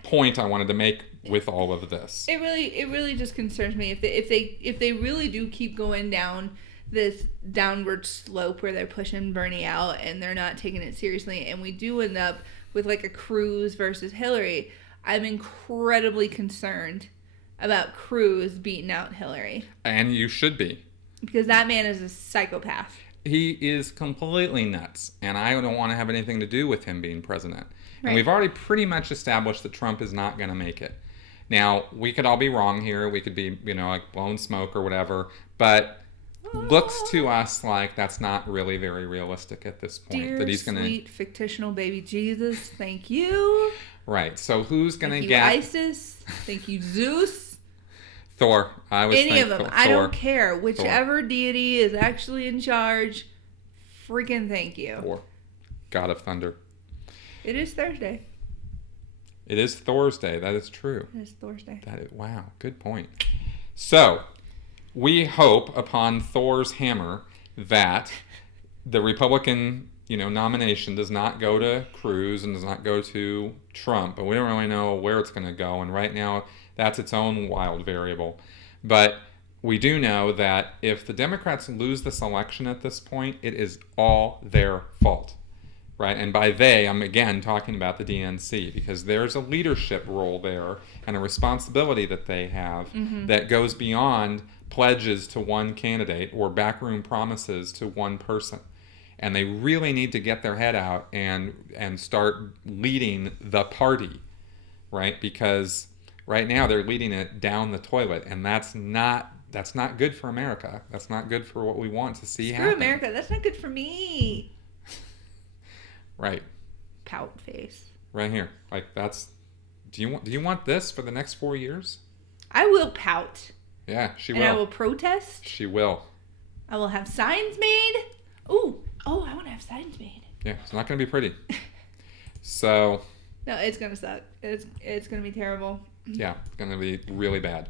point I wanted to make with all of this. It really just concerns me if they really do keep going down this downward slope where they're pushing Bernie out and they're not taking it seriously, and we do end up with like a Cruz versus Hillary. I'm incredibly concerned about Cruz beating out Hillary. And you should be. Because that man is a psychopath. He is completely nuts, and I don't want to have anything to do with him being president. Right. And we've already pretty much established that Trump is not going to make it. Now, we could all be wrong here. We could be, like blowing smoke or whatever, but looks to us like that's not really very realistic at this point. Dear that he's going to sweet fictional baby Jesus, thank you. Right. So who's going to get ISIS? Thank you Zeus. Thor. I was any of them. Thor. I don't care. Whichever deity is actually in charge. Freaking thank you. Thor. God of Thunder. It is Thursday. It is Thursday. That is true. It is Thursday. Wow. Good point. So, we hope upon Thor's hammer that the Republican, nomination does not go to Cruz and does not go to Trump, but we don't really know where it's going to go. And right now, that's its own wild variable. But we do know that if the Democrats lose this election at this point, it is all their fault. Right? And by they, I'm again talking about the DNC, because there's a leadership role there and a responsibility that they have that goes beyond pledges to one candidate or backroom promises to one person. And they really need to get their head out and start leading the party, right? Because right now they're leading it down the toilet, and that's not good for America. That's not good for what we want to see happen. Screw America. That's not good for me. Right. Pout face. Right here. Like that's. Do you want this for the next 4 years? I will pout. Yeah, she will. And I will protest. She will. I will have signs made. Oh, I want to have signs made. Yeah, it's not going to be pretty. So. No, it's going to suck. It's going to be terrible. Yeah, it's going to be really bad.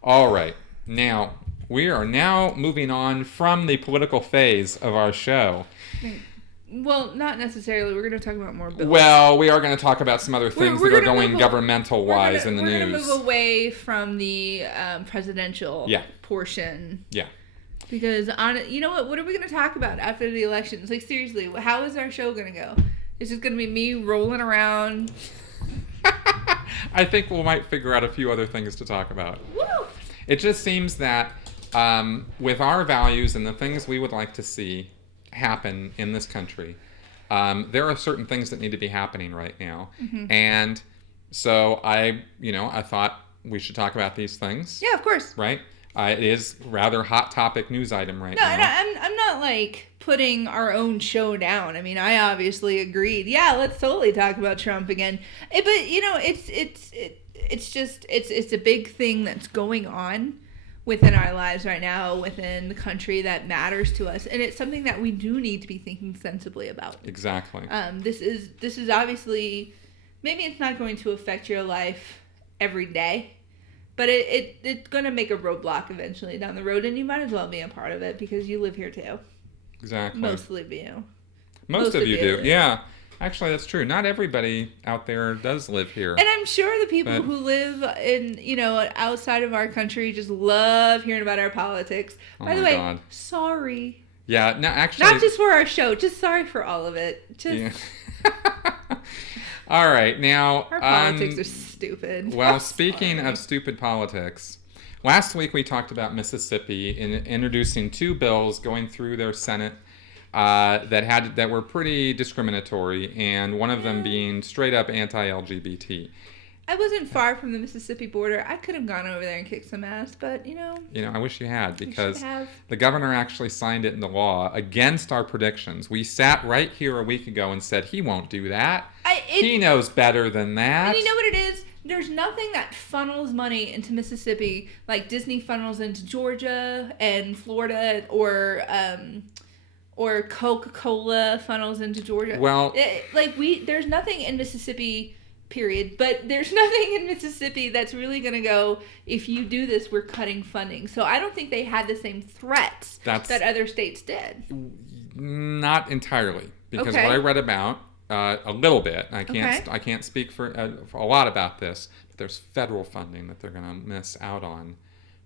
All right. Now, we are now moving on from the political phase of our show. Well, not necessarily. We're going to talk about more bills. Well, we are going to talk about some other things that are going governmental-wise in the news. We're going to move away from the presidential portion. Yeah. Because, you know what are we going to talk about after the elections? Like, seriously, how is our show going to go? It's just going to be me rolling around. I think we might figure out a few other things to talk about. Woo! It just seems that with our values and the things we would like to see happen in this country, there are certain things that need to be happening right now. Mm-hmm. And so I thought we should talk about these things. Yeah, of course. Right? It is rather hot topic news item right now. No, I'm not like putting our own show down. I mean, I obviously agreed. Yeah, let's totally talk about Trump again. But it's a big thing that's going on within our lives right now, within the country that matters to us, and it's something that we do need to be thinking sensibly about. Exactly. This is obviously, maybe it's not going to affect your life every day. But it's going to make a roadblock eventually down the road, and you might as well be a part of it because you live here too. Exactly. Mostly of you. Most of you do, yeah. Actually, that's true. Not everybody out there does live here. And I'm sure the people who live in, outside of our country just love hearing about our politics. By the way, God. Sorry. Yeah, no, actually. Not just for our show, just sorry for all of it. Yeah. All right, now... Our politics are stupid. Well, speaking of stupid politics, last week we talked about Mississippi in introducing two bills going through their Senate that were pretty discriminatory, and one of them being straight up anti-LGBT. I wasn't far from the Mississippi border. I could have gone over there and kicked some ass, but, I wish you had, because the governor actually signed it into law against our predictions. We sat right here a week ago and said, he won't do that. He knows better than that. And you know what it is? There's nothing that funnels money into Mississippi like Disney funnels into Georgia and Florida, or Coca-Cola funnels into Georgia. Well, there's nothing in Mississippi, period. But there's nothing in Mississippi that's really going to go, if you do this, we're cutting funding. So I don't think they had the same threats that other states did. Not entirely. Because what I read about, a little bit, I can't speak for a lot about this, but there's federal funding that they're going to miss out on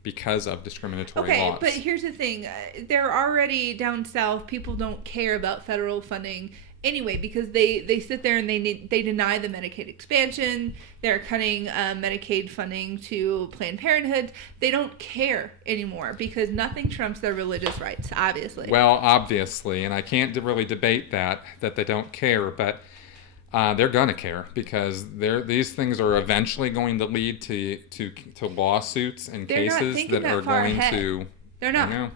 because of discriminatory laws. Okay, but here's the thing. They're already down south. People don't care about federal funding anyway, because they sit there and they deny the Medicaid expansion. They're cutting Medicaid funding to Planned Parenthood. They don't care anymore because nothing trumps their religious rights, obviously. Well, obviously, and I can't really debate that they don't care, but they're going to care because these things are eventually going to lead to lawsuits and cases that are going to... They're not.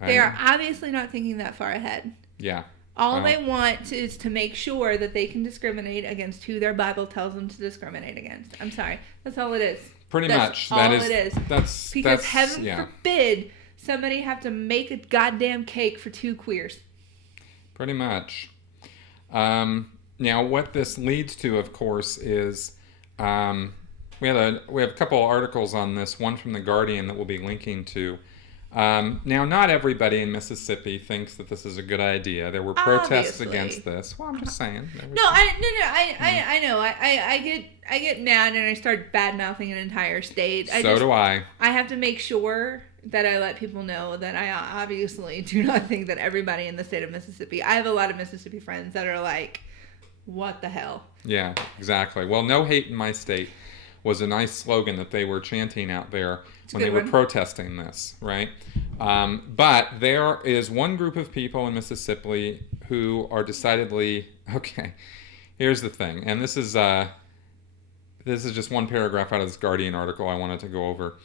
They are obviously not thinking that far ahead. Yeah. All they want is to make sure that they can discriminate against who their Bible tells them to discriminate against. I'm sorry. That's all it is. Pretty much. That's all it is. Because heaven forbid somebody have to make a goddamn cake for two queers. Pretty much. Now, what this leads to, of course, is we have a couple articles on this. One from The Guardian that we'll be linking to. Now, not everybody in Mississippi thinks that this is a good idea. There were protests against this. Well, I'm just saying. I know. I get mad and I start bad-mouthing an entire state. So do I. I have to make sure that I let people know that I obviously do not think that everybody in the state of Mississippi... I have a lot of Mississippi friends that are like, what the hell? Yeah, exactly. Well, no hate in my state was a nice slogan that they were chanting out there when they were protesting this, right? But there is one group of people in Mississippi who are decidedly... Okay, here's the thing. And this is just one paragraph out of this Guardian article I wanted to go over.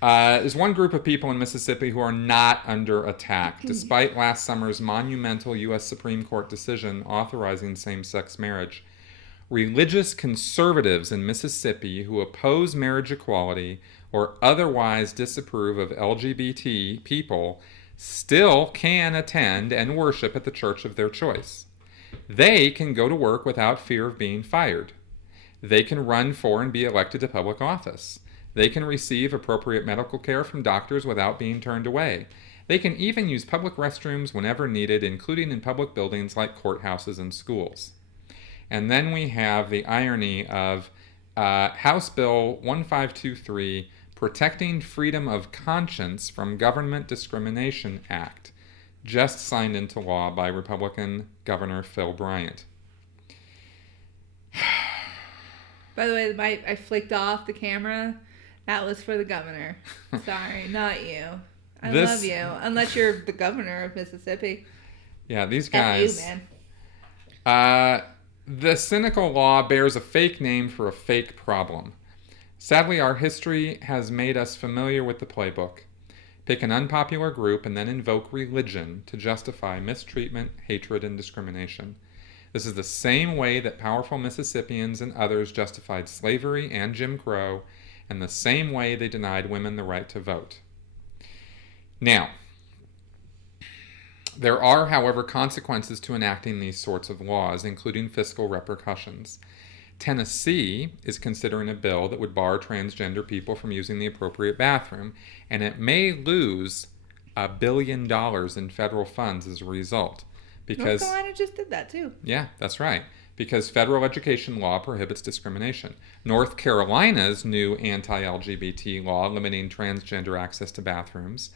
There's one group of people in Mississippi who are not under attack, despite last summer's monumental U.S. Supreme Court decision authorizing same-sex marriage. Religious conservatives in Mississippi who oppose marriage equality or otherwise disapprove of LGBT people still can attend and worship at the church of their choice. They can go to work without fear of being fired. They can run for and be elected to public office. They can receive appropriate medical care from doctors without being turned away. They can even use public restrooms whenever needed, including in public buildings like courthouses and schools. And then we have the irony of House Bill 1523, Protecting Freedom of Conscience from Government Discrimination Act, just signed into law by Republican Governor Phil Bryant. By the way, I flicked off the camera. That was for the governor. Sorry, not you. I love you. Unless you're the governor of Mississippi. Yeah, these guys. F you, man. The cynical law bears a fake name for a fake problem. Sadly, our history has made us familiar with the playbook. Pick an unpopular group and then invoke religion to justify mistreatment, hatred, and discrimination. This is the same way that powerful Mississippians and others justified slavery and Jim Crow, and the same way they denied women the right to vote. Now, there are, however, consequences to enacting these sorts of laws, including fiscal repercussions. Tennessee is considering a bill that would bar transgender people from using the appropriate bathroom, and it may lose $1 billion in federal funds as a result. Because North Carolina just did that too. Yeah, that's right. Because federal education law prohibits discrimination. North Carolina's new anti-LGBT law limiting transgender access to bathrooms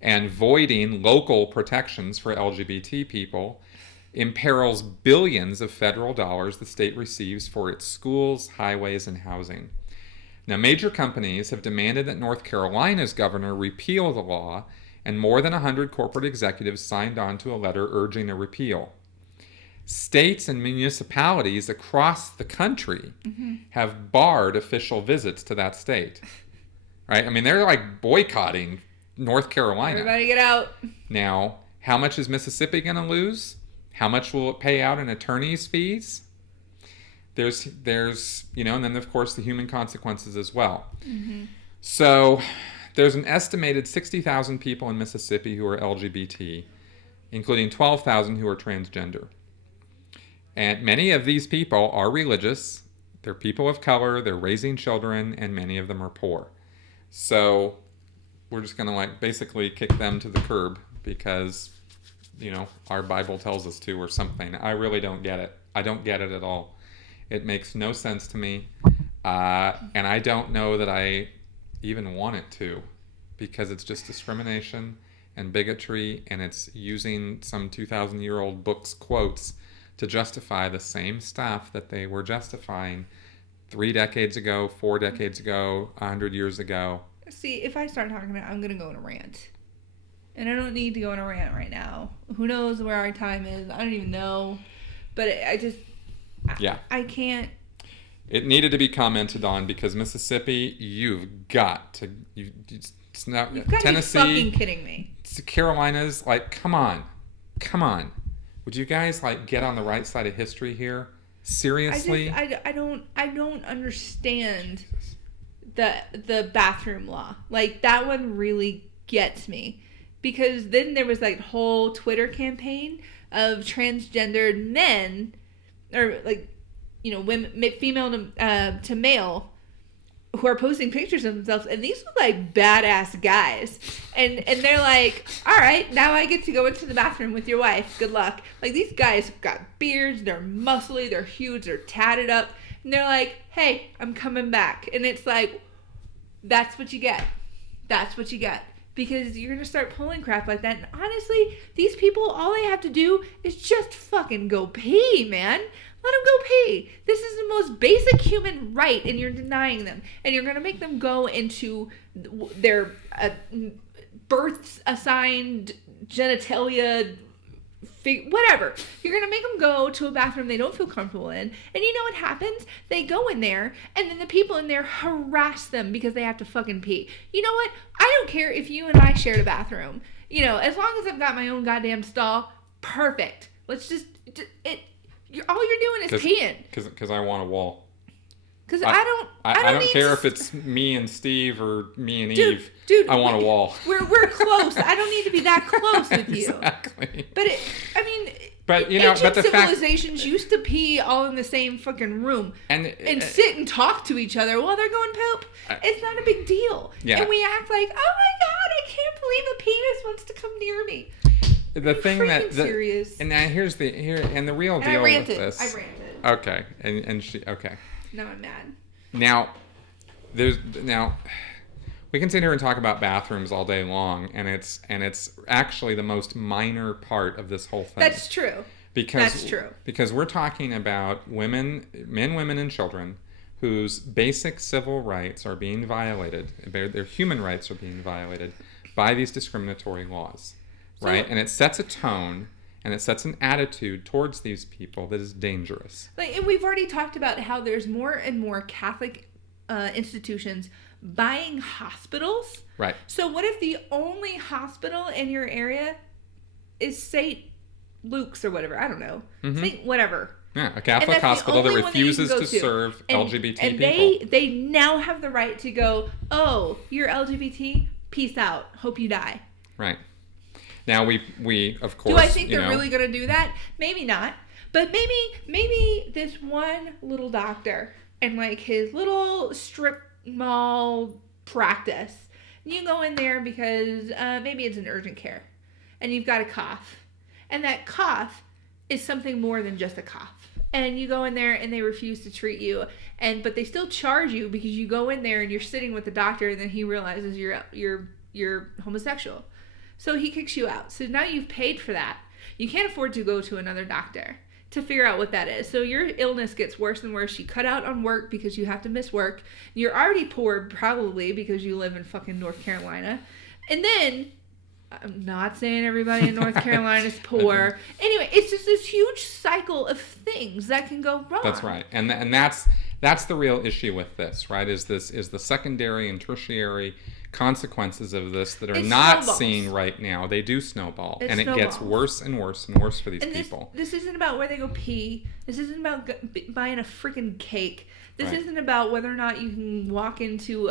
and voiding local protections for LGBT people imperils billions of federal dollars the state receives for its schools, highways, and housing. Now, major companies have demanded that North Carolina's governor repeal the law, and more than 100 corporate executives signed on to a letter urging a repeal. States and municipalities across the country have barred official visits to that state. Right? I mean, they're like boycotting North Carolina. Everybody get out. Now, how much is Mississippi going to lose? How much will it pay out in attorney's fees? There's and then of course the human consequences as well. Mm-hmm. So there's an estimated 60,000 people in Mississippi who are LGBT, including 12,000 who are transgender. And many of these people are religious, they're people of color, they're raising children, and many of them are poor. So we're just going to basically kick them to the curb because, our Bible tells us to or something. I really don't get it. I don't get it at all. It makes no sense to me. And I don't know that I even want it to, because it's just discrimination and bigotry, and it's using some 2,000-year-old book's quotes to justify the same stuff that they were justifying 3 decades ago, 4 decades ago, 100 years ago. See, if I start talking about it, I'm going to go on a rant. And I don't need to go on a rant right now. Who knows where our time is? I don't even know. But I can't. It needed to be commented on because Mississippi, you've got to. It's not, You've got Tennessee, to be fucking kidding me. Carolinas, come on. Would you guys get on the right side of history here? Seriously? I don't understand the bathroom law. That one really gets me, because then there was whole Twitter campaign of transgendered men, or women, female to male, who are posting pictures of themselves, and these look like badass guys, and they're like, all right, now I get to go into the bathroom with your wife, good luck. These guys have got beards, they're muscly, they're huge, they're tatted up, and they're like, hey, I'm coming back. And it's that's what you get, because you're gonna start pulling crap like that. And honestly, these people, all they have to do is just fucking go pee, man. Let them go pee. This is the most basic human right, and you're denying them. And you're going to make them go into their birth-assigned genitalia, whatever. You're going to make them go to a bathroom they don't feel comfortable in. And you know what happens? They go in there, and then the people in there harass them because they have to fucking pee. You know what? I don't care if you and I shared a bathroom. As long as I've got my own goddamn stall, perfect. Let's just... all you're doing is peeing. Because I want a wall. Because I don't care if it's me and Steve or me and Eve. Dude, I want a wall. We're close. I don't need to be that close with you. Exactly. But ancient the civilizations used to pee all in the same fucking room and sit and talk to each other while they're going poop. It's not a big deal. Yeah. And we act like, oh my god, I can't believe a penis wants to come near me. The thing that serious. And now here's the real deal with this. I ranted. Okay, and she okay. Now I'm mad. Now we can sit here and talk about bathrooms all day long, and it's actually the most minor part of this whole thing. That's true. Because we're talking about men, women, and children whose basic civil rights are being violated, their human rights are being violated by these discriminatory laws, right? And it sets a tone and it sets an attitude towards these people that is dangerous. And we've already talked about how there's more and more Catholic institutions buying hospitals. Right. So what if the only hospital in your area is St. Luke's or whatever? I don't know. St. whatever. Yeah, a Catholic hospital that refuses to serve LGBT and people. They now have the right to go, oh, you're LGBT? Peace out. Hope you die. Right. Now, we of course... Do I think they're really going to do that? Maybe not. But maybe this one little doctor and like his little strip mall practice, you go in there because maybe it's an urgent care and you've got a cough. And that cough is something more than just a cough. And you go in there and they refuse to treat you, but they still charge you because you go in there and you're sitting with the doctor and then he realizes you're homosexual. So he kicks you out. So now you've paid for that. You can't afford to go to another doctor to figure out what that is. So your illness gets worse and worse. You cut out on work because you have to miss work. You're already poor probably because you live in fucking North Carolina. And then... I'm not saying everybody in North Carolina is poor. Anyway, it's just this huge cycle of things that can go wrong. That's right, and that's the real issue with this, right? Is the secondary and tertiary consequences of this that are not seen right now. They do snowball, and it gets worse and worse and worse for these people. This isn't about where they go pee. This isn't about buying a freaking cake. This Right. isn't about whether or not you can walk into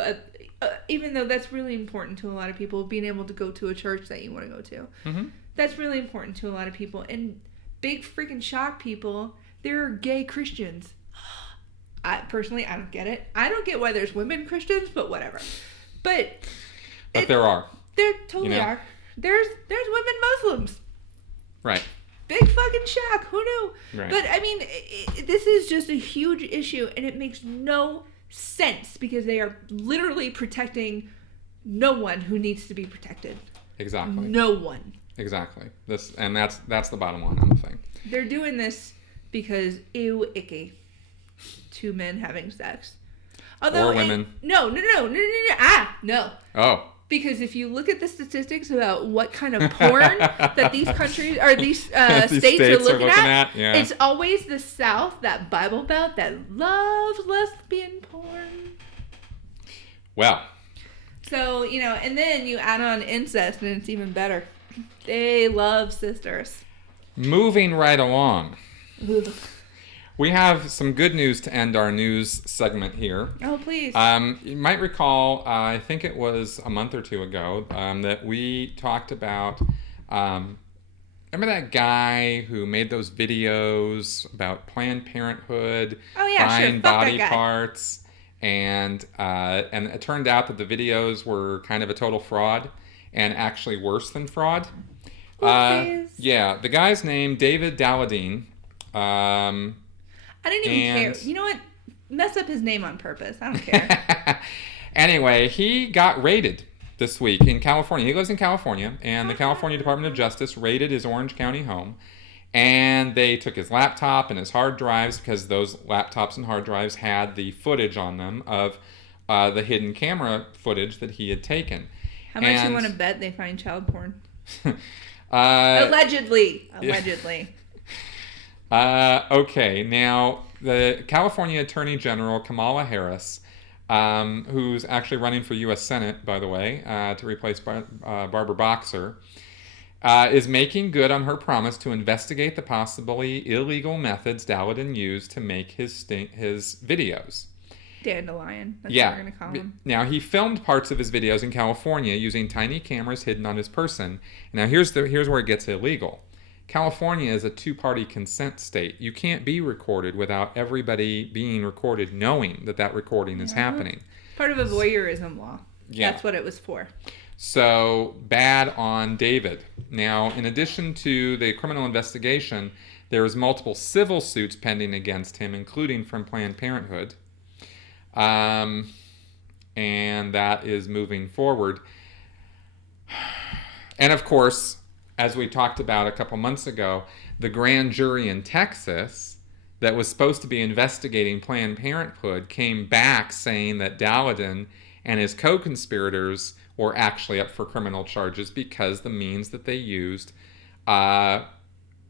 even though that's really important to a lot of people, being able to go to a church that you want to go to. Mm-hmm. That's really important to a lot of people. And big freaking shock people, there are gay Christians. I don't get it. I don't get why there's women Christians, but whatever. But there are. There totally are. There's women Muslims. Right. Big fucking shock. Who knew? Right. But I mean, this is just a huge issue, and it makes no sense because they are literally protecting no one who needs to be protected. Exactly. No one. Exactly. That's the bottom line on the thing. They're doing this because ew, icky. Two men having sex. Although or women. No. No. Oh. Because if you look at the statistics about what kind of porn that these countries or these states are looking at, yeah. It's always the South, that Bible Belt that loves lesbian porn. Well. So, and then you add on incest and it's even better. They love sisters. Moving right along. Ugh. We have some good news to end our news segment here. Oh, please. You might recall, I think it was a month or two ago, that we talked about, remember that guy who made those videos about Planned Parenthood, buying body parts, and it turned out that the videos were kind of a total fraud, and actually worse than fraud. Yeah, the guy's name, David Dalladine. I didn't even care. You know what? Mess up his name on purpose. I don't care. Anyway, he got raided this week in California. He lives in California, and the California Department of Justice raided his Orange County home. And they took his laptop and his hard drives because those laptops and hard drives had the footage on them of the hidden camera footage that he had taken. How much you want to bet they find child porn? Allegedly. Okay, now the California Attorney General Kamala Harris, who's actually running for U.S. Senate, by the way, to replace Barbara Boxer, is making good on her promise to investigate the possibly illegal methods Dalladine used to make his videos. Dandelion. That's what we're going to call him. Now, he filmed parts of his videos in California using tiny cameras hidden on his person. Now, here's where it gets illegal. California is a two-party consent state. You can't be recorded without everybody being recorded knowing that recording is happening. Part of a voyeurism law. Yeah. That's what it was for. So, bad on David. Now, in addition to the criminal investigation, there is multiple civil suits pending against him, including from Planned Parenthood. And that is moving forward. And of course, as we talked about a couple months ago, the grand jury in Texas that was supposed to be investigating Planned Parenthood came back saying that Dowden and his co-conspirators were actually up for criminal charges because the means that they used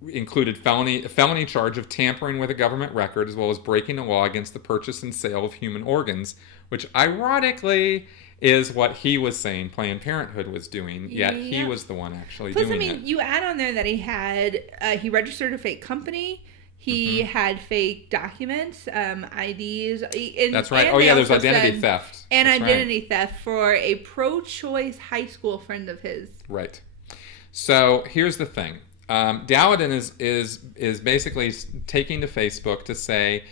included a felony charge of tampering with a government record, as well as breaking a law against the purchase and sale of human organs, which ironically is what he was saying Planned Parenthood was doing, yet he was the one actually doing it. Plus, I mean, you add on there that he registered a fake company. He had fake documents, IDs. That's right. Oh, yeah, there's identity theft. And identity theft for a pro-choice high school friend of his. Right. So here's the thing. Dowden is basically taking to Facebook to say,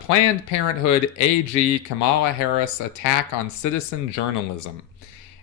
Planned Parenthood AG Kamala Harris attack on citizen journalism.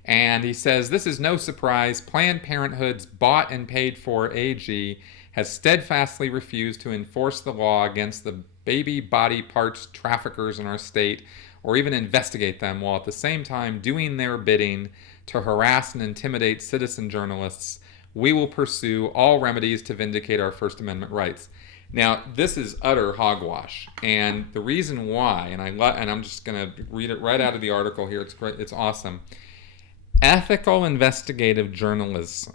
And he says, this is no surprise. Planned Parenthood's bought and paid for AG has steadfastly refused to enforce the law against the baby body parts traffickers in our state or even investigate them, while at the same time doing their bidding to harass and intimidate citizen journalists. We will pursue all remedies to vindicate our First Amendment rights. Now, this is utter hogwash, and the reason why, and I'm just going to read it right out of the article here. It's great. It's awesome. Ethical investigative journalists,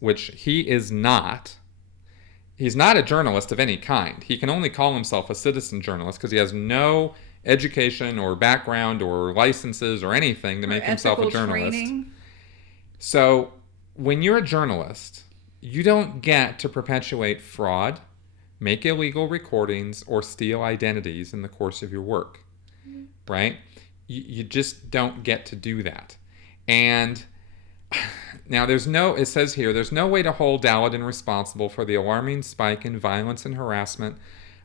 which he is not. He's not a journalist of any kind. He can only call himself a citizen journalist because he has no education or background or licenses or anything to make himself a journalist. Training. So when you're a journalist, you don't get to perpetuate fraud, make illegal recordings, or steal identities in the course of your work, right? You just don't get to do that. And now it says here, there's no way to hold Dowden responsible for the alarming spike in violence and harassment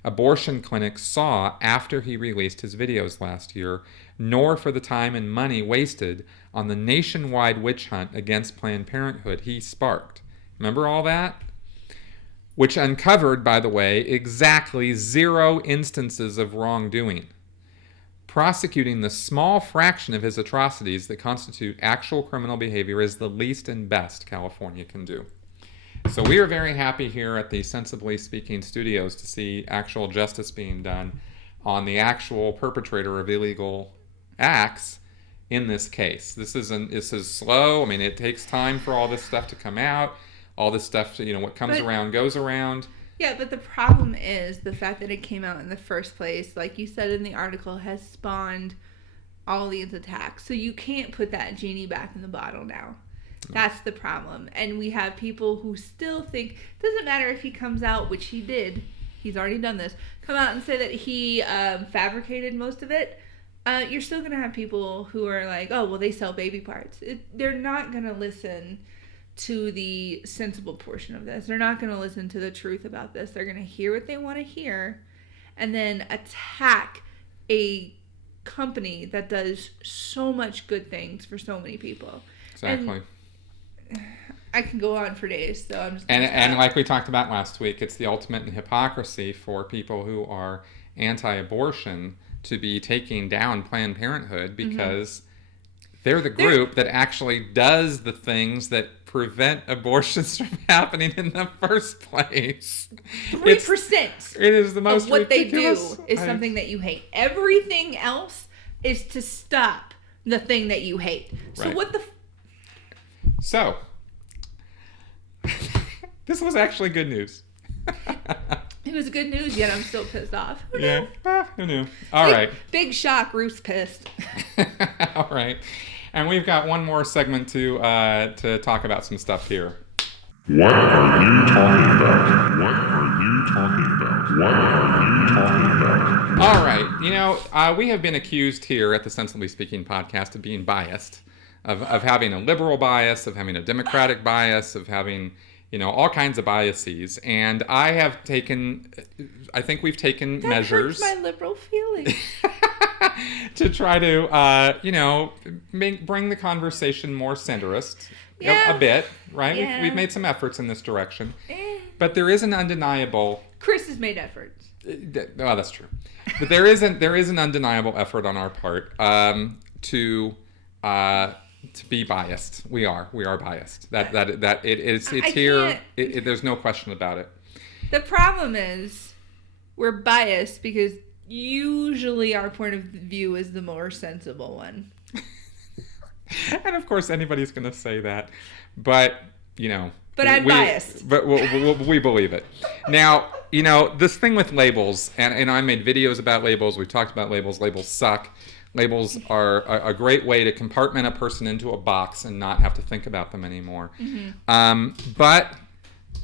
abortion clinics saw after he released his videos last year, nor for the time and money wasted on the nationwide witch hunt against Planned Parenthood he sparked. Remember all that? Which uncovered, by the way, exactly 0 instances of wrongdoing, prosecuting the small fraction of his atrocities that constitute actual criminal behavior is the least and best California can do. So we are very happy here at the Sensibly Speaking Studios to see actual justice being done on the actual perpetrator of illegal acts in this case. This is slow. I mean, it takes time for all this stuff to come out. All this stuff, what comes around goes around. Yeah, but the problem is the fact that it came out in the first place, like you said in the article, has spawned all these attacks. So you can't put that genie back in the bottle now. That's the problem. And we have people who still think, it doesn't matter if he comes out, which he did, he's already done this, come out and say that he fabricated most of it. You're still going to have people who are like, oh, well, they sell baby parts. They're not going to listen to the sensible portion of this. They're not going to listen to the truth about this. They're going to hear what they want to hear and then attack a company that does so much good things for so many people. Exactly. And I can go on for days, so I'm just and like we talked about last week, it's the ultimate in hypocrisy for people who are anti-abortion to be taking down Planned Parenthood because they're the group that actually does the things that prevent abortions from happening in the first place. 3% it is the most of what ridiculous. They do is something that you hate. Everything else is to stop the thing that you hate. So right. what the... So, this was actually good news. It was good news, yet I'm still pissed off. Who knew? Who knew? All right. Big shock, Ruth's pissed. All right. And we've got one more segment to talk about some stuff here. What are you talking about? What are you talking about? What are you talking about? All right. We have been accused here at the Sensibly Speaking podcast of being biased, of having a liberal bias, of having a democratic bias, of having, all kinds of biases. And I think we've taken that measures. Hurts my liberal feelings. To try to, bring the conversation more centrist a bit, right? Yeah. We've made some efforts in this direction. But there is an undeniable... Chris has made efforts. Oh, that's true. But there is an undeniable effort on our part to be biased. We are biased. It's here. There's no question about it. The problem is, we're biased because usually our point of view is the more sensible one. And of course, anybody's going to say that, but But I'm biased. But we believe it. Now, this thing with labels, and I made videos about labels. We've talked about labels. Labels suck. Labels are a great way to compartment a person into a box and not have to think about them anymore. Mm-hmm. But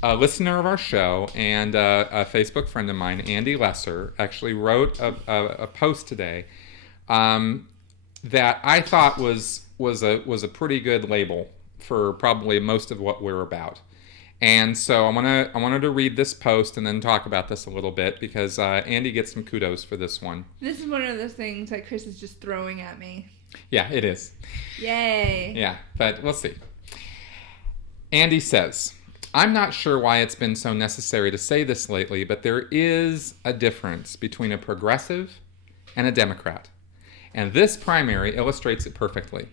a listener of our show and a Facebook friend of mine, Andy Lesser, actually wrote a post today that I thought was a pretty good label for probably most of what we're about. And so I wanted to read this post and then talk about this a little bit because Andy gets some kudos for this one. This is one of those things that Chris is just throwing at me. Yeah, it is. Yay. Yeah, but we'll see. Andy says, I'm not sure why it's been so necessary to say this lately, but there is a difference between a progressive and a Democrat. And this primary illustrates it perfectly.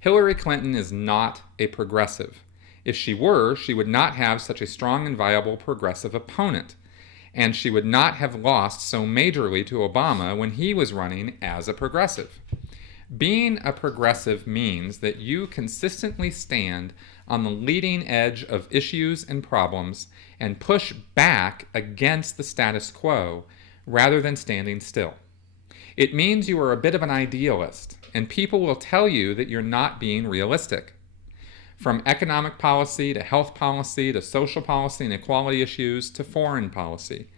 Hillary Clinton is not a progressive. If she were, she would not have such a strong and viable progressive opponent. And she would not have lost so majorly to Obama when he was running as a progressive. Being a progressive means that you consistently stand on the leading edge of issues and problems and push back against the status quo rather than standing still. It means you are a bit of an idealist, and people will tell you that you're not being realistic. From economic policy to health policy to social policy and equality issues to foreign policy,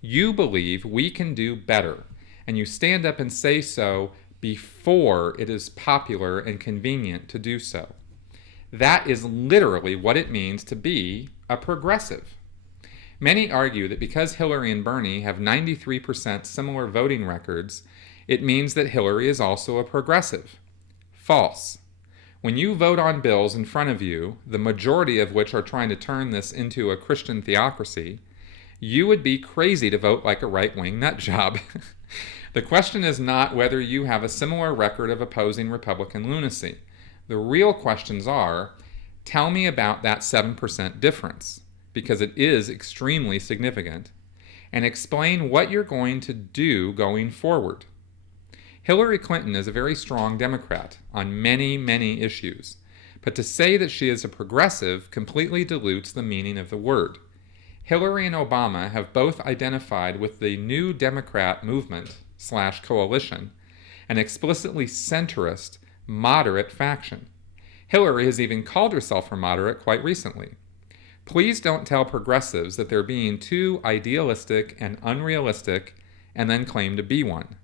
you believe we can do better, and you stand up and say so before it is popular and convenient to do so. That is literally what it means to be a progressive. Many argue that because Hillary and Bernie have 93% similar voting records, it means that Hillary is also a progressive. False. When you vote on bills in front of you, the majority of which are trying to turn this into a Christian theocracy, you would be crazy to vote like a right-wing nutjob. The question is not whether you have a similar record of opposing Republican lunacy. The real questions are, tell me about that 7% difference, because it is extremely significant, and explain what you're going to do going forward. Hillary Clinton is a very strong Democrat on many, many issues, but to say that she is a progressive completely dilutes the meaning of the word. Hillary and Obama have both identified with the New Democrat movement/coalition, an explicitly centrist, moderate faction. Hillary has even called herself a moderate quite recently. Please don't tell progressives that they're being too idealistic and unrealistic and then claim to be one.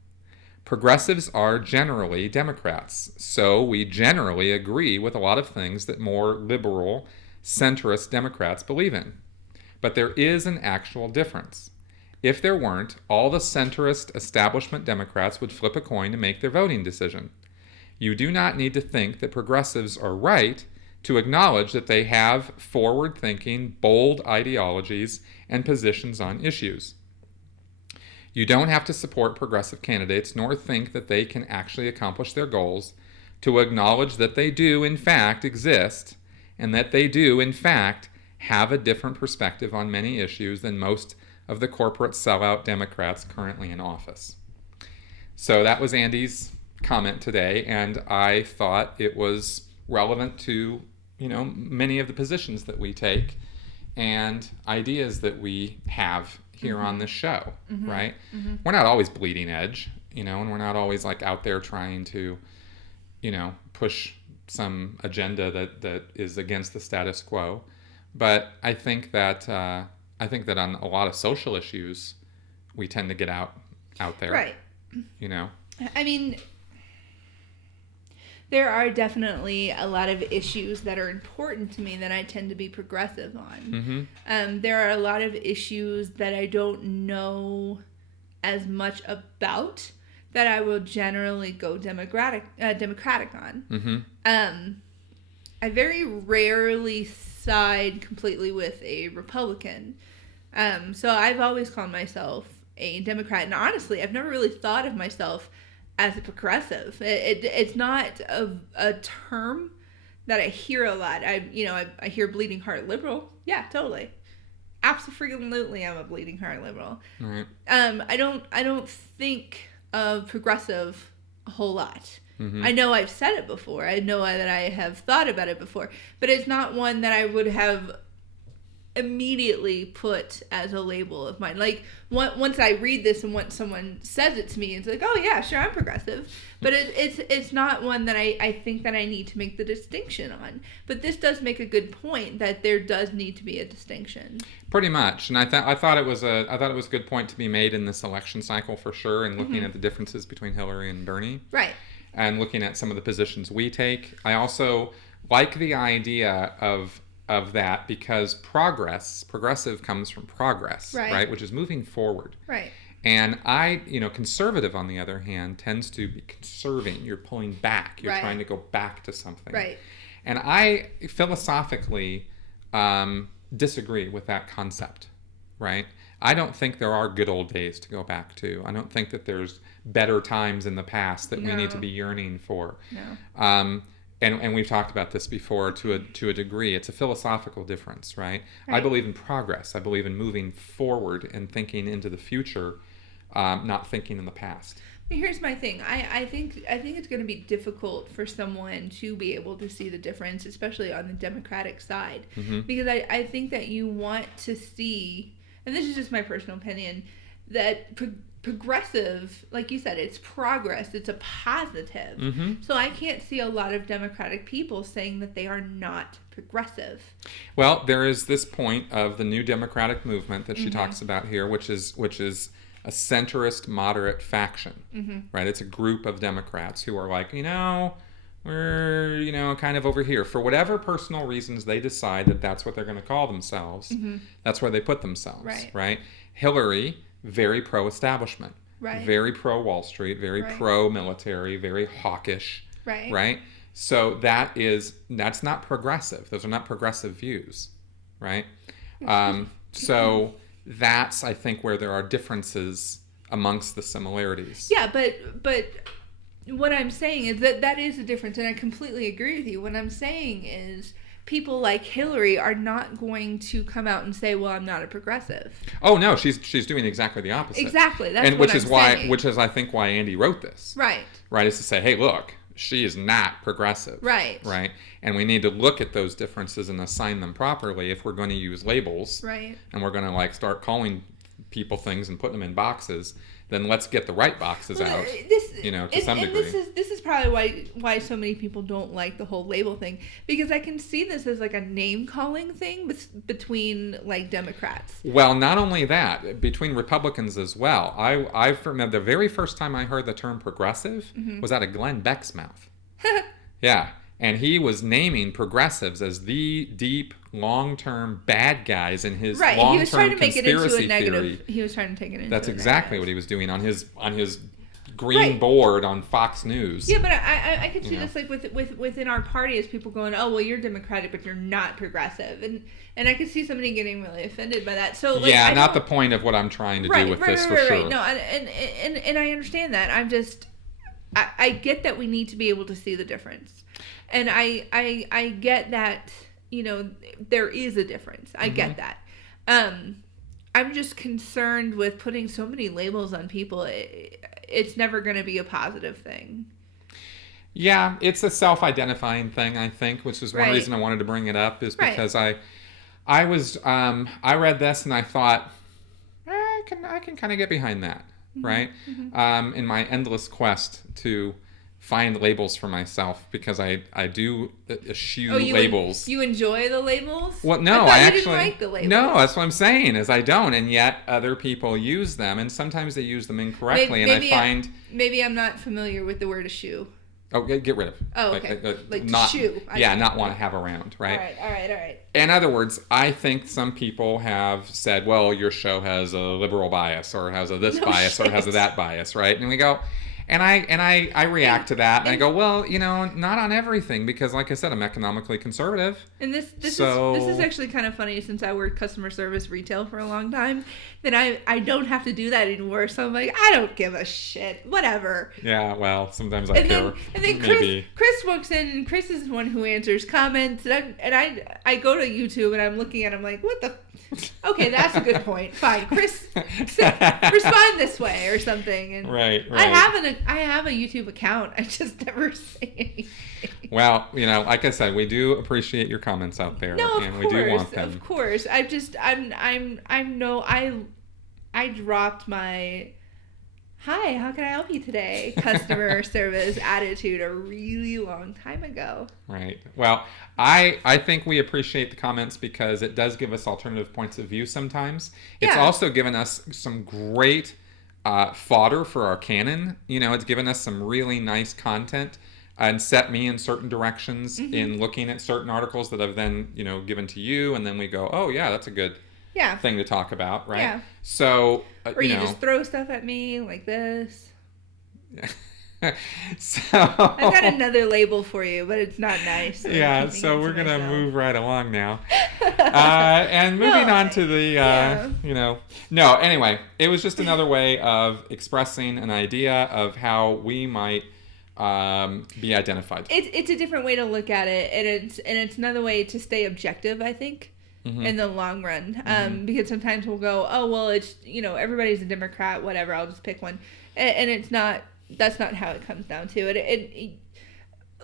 Progressives are generally Democrats, so we generally agree with a lot of things that more liberal, centrist Democrats believe in. But there is an actual difference. If there weren't, all the centrist establishment Democrats would flip a coin to make their voting decision. You do not need to think that progressives are right to acknowledge that they have forward-thinking, bold ideologies and positions on issues. You don't have to support progressive candidates nor think that they can actually accomplish their goals to acknowledge that they do, in fact, exist and that they do, in fact, have a different perspective on many issues than most of the corporate sellout Democrats currently in office. So that was Andy's comment today, and I thought it was relevant to, many of the positions that we take and ideas that we have here on this show, right? Mm-hmm. We're not always bleeding edge, and we're not always like out there trying to, push some agenda that is against the status quo. But I think that on a lot of social issues, we tend to get out there, right? I mean, there are definitely a lot of issues that are important to me that I tend to be progressive on. Mm-hmm. There are a lot of issues that I don't know as much about that I will generally go Democratic on. Mm-hmm. I very rarely side completely with a Republican. So I've always called myself a Democrat. And honestly, I've never really thought of myself as a progressive. It's not a term that I hear a lot. I hear bleeding heart liberal. Yeah, totally. absolutely I'm a bleeding heart liberal. Right. I don't think of progressive a whole lot. Mm-hmm. I know I've said it before. I know that I have thought about it before, but it's not one that I would have immediately put as a label of mine. Like once I read this and once someone says it to me, it's like, oh yeah, sure, I'm progressive. But it's not one that I think that I need to make the distinction on. But this does make a good point that there does need to be a distinction. Pretty much, and I thought it was a good point to be made in this election cycle for sure, and looking at the differences between Hillary and Bernie. Right. And looking at some of the positions we take. I also like the idea of that because progressive comes from progress, right? Which is moving forward. Right. And conservative on the other hand tends to be conserving. You're pulling back. You're trying to go back to something. Right. And I philosophically disagree with that concept, right? I don't think there are good old days to go back to. I don't think that there's better times in the past that we need to be yearning for. No. And we've talked about this before to a degree. It's a philosophical difference, right? I believe in progress. I believe in moving forward and thinking into the future, not thinking in the past. Here's my thing. I think it's going to be difficult for someone to be able to see the difference, especially on the Democratic side, because I think that you want to see, and this is just my personal opinion, that progressive, like you said, it's progress. It's a positive. So I can't see a lot of Democratic people saying that they are not progressive. Well, there is this point of the new Democratic movement that she talks about here, which is a centrist moderate faction, right? It's a group of Democrats who are like, we're, kind of over here. For whatever personal reasons they decide that that's what they're going to call themselves, that's where they put themselves, right? Hillary, very pro-establishment, very pro-Wall Street, very pro-military, very hawkish, right? So that's not progressive. Those are not progressive views, right? So that's, I think, where there are differences amongst the similarities. Yeah, but what I'm saying is that is a difference, and I completely agree with you. What I'm saying is people like Hillary are not going to come out and say, well, I'm not a progressive. Oh, no, she's doing exactly the opposite. Exactly. That's and what I'm saying. Which is, I think, why Andy wrote this. Right. Right, is to say, hey, look, she is not progressive. Right. Right. And we need to look at those differences and assign them properly if we're going to use labels. Right. And we're going to start calling people things and putting them in boxes. Then let's get the right boxes out. To some degree. This is probably why so many people don't like the whole label thing, because I can see this as like a name calling thing between like Democrats. Well, not only that, between Republicans as well. I remember the very first time I heard the term progressive was out of Glenn Beck's mouth. Yeah. And he was naming progressives as the deep, long-term bad guys in his long-term he was trying to make it into a negative theory. He was trying to take it into That's a exactly negative. what he was doing on his green board on Fox News. Yeah, but I could see this like within our party as people going, oh, well, you're Democratic, but you're not progressive. And I could see somebody getting really offended by that. So not the point of what I'm trying to do with this for sure. No, and I understand that. I'm just, I get that we need to be able to see the difference. And I get that, there is a difference. I get that. I'm just concerned with putting so many labels on people. It's never going to be a positive thing. Yeah, it's a self-identifying thing, I think, which is one reason I wanted to bring it up, is because I read this and I thought, I can kind of get behind that, right? In my endless quest to find labels for myself, because I do eschew labels. You enjoy the labels? Well, no, I actually didn't like the labels. No, that's what I'm saying, is I don't, and yet other people use them, and sometimes they use them incorrectly, maybe I'm not familiar with the word eschew. Oh, get rid of. Oh, okay. Like not, shoe. Not want to have around, right? All right. In other words, I think some people have said, well, your show has a liberal bias, or has a this bias, or has a that bias, right? And we go, and I react to that, and I go, well, not on everything, because like I said, I'm economically conservative. And this is actually kind of funny, since I worked customer service retail for a long time, that I don't have to do that anymore. So I'm like, I don't give a shit, whatever. Yeah, well, sometimes I care. And then Chris walks in, and Chris is the one who answers comments, and I go to YouTube and I'm looking at him like, what the okay, that's a good point. Fine, Chris, respond this way or something. And right. I have a YouTube account. I just never say anything. Well, like I said, we do appreciate your comments out there, No, and we do want them. Of course, I dropped my "Hi, how can I help you today?" customer service attitude a really long time ago. Right. Well, I think we appreciate the comments because it does give us alternative points of view sometimes. It's also given us some great fodder for our canon. It's given us some really nice content and set me in certain directions in looking at certain articles that I've then, given to you. And then we go, oh, yeah, that's a good thing to talk about, right? Yeah. So, or you just throw stuff at me like this. So I've got another label for you, but it's not nice. So we're going to move right along now. And moving on to the, anyway, it was just another way of expressing an idea of how we might be identified. It's a different way to look at it, and it's another way to stay objective, I think. In the long run, because sometimes we'll go, oh well, it's everybody's a Democrat, whatever, I'll just pick one, and it's not. That's not how it comes down to it. It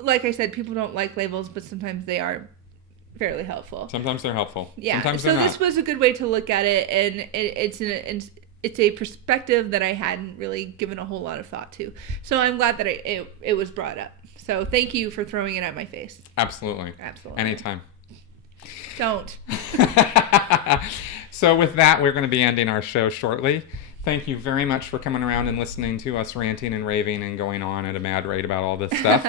like I said, people don't like labels, but sometimes they are fairly helpful. Sometimes they're helpful. Yeah. Sometimes so they're not. This was a good way to look at it, and it's a perspective that I hadn't really given a whole lot of thought to. So I'm glad that it was brought up. So thank you for throwing it at my face. Absolutely. Anytime. Don't. So with that, we're going to be ending our show shortly. Thank you very much for coming around and listening to us ranting and raving and going on at a mad rate about all this stuff.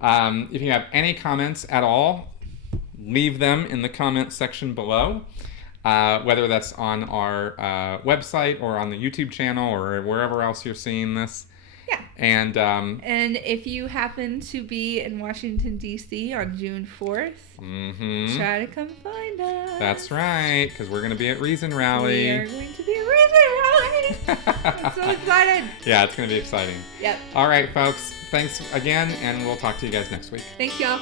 If you have any comments at all, leave them in the comments section below, whether that's on our website or on the YouTube channel or wherever else you're seeing this. Yeah. And if you happen to be in Washington, D.C. on June 4th, try to come find us. That's right, because we're going to be at Reason Rally. We are going to be at Reason Rally. I'm so excited. Yeah, it's going to be exciting. Yep. All right, folks. Thanks again, and we'll talk to you guys next week. Thanks, y'all.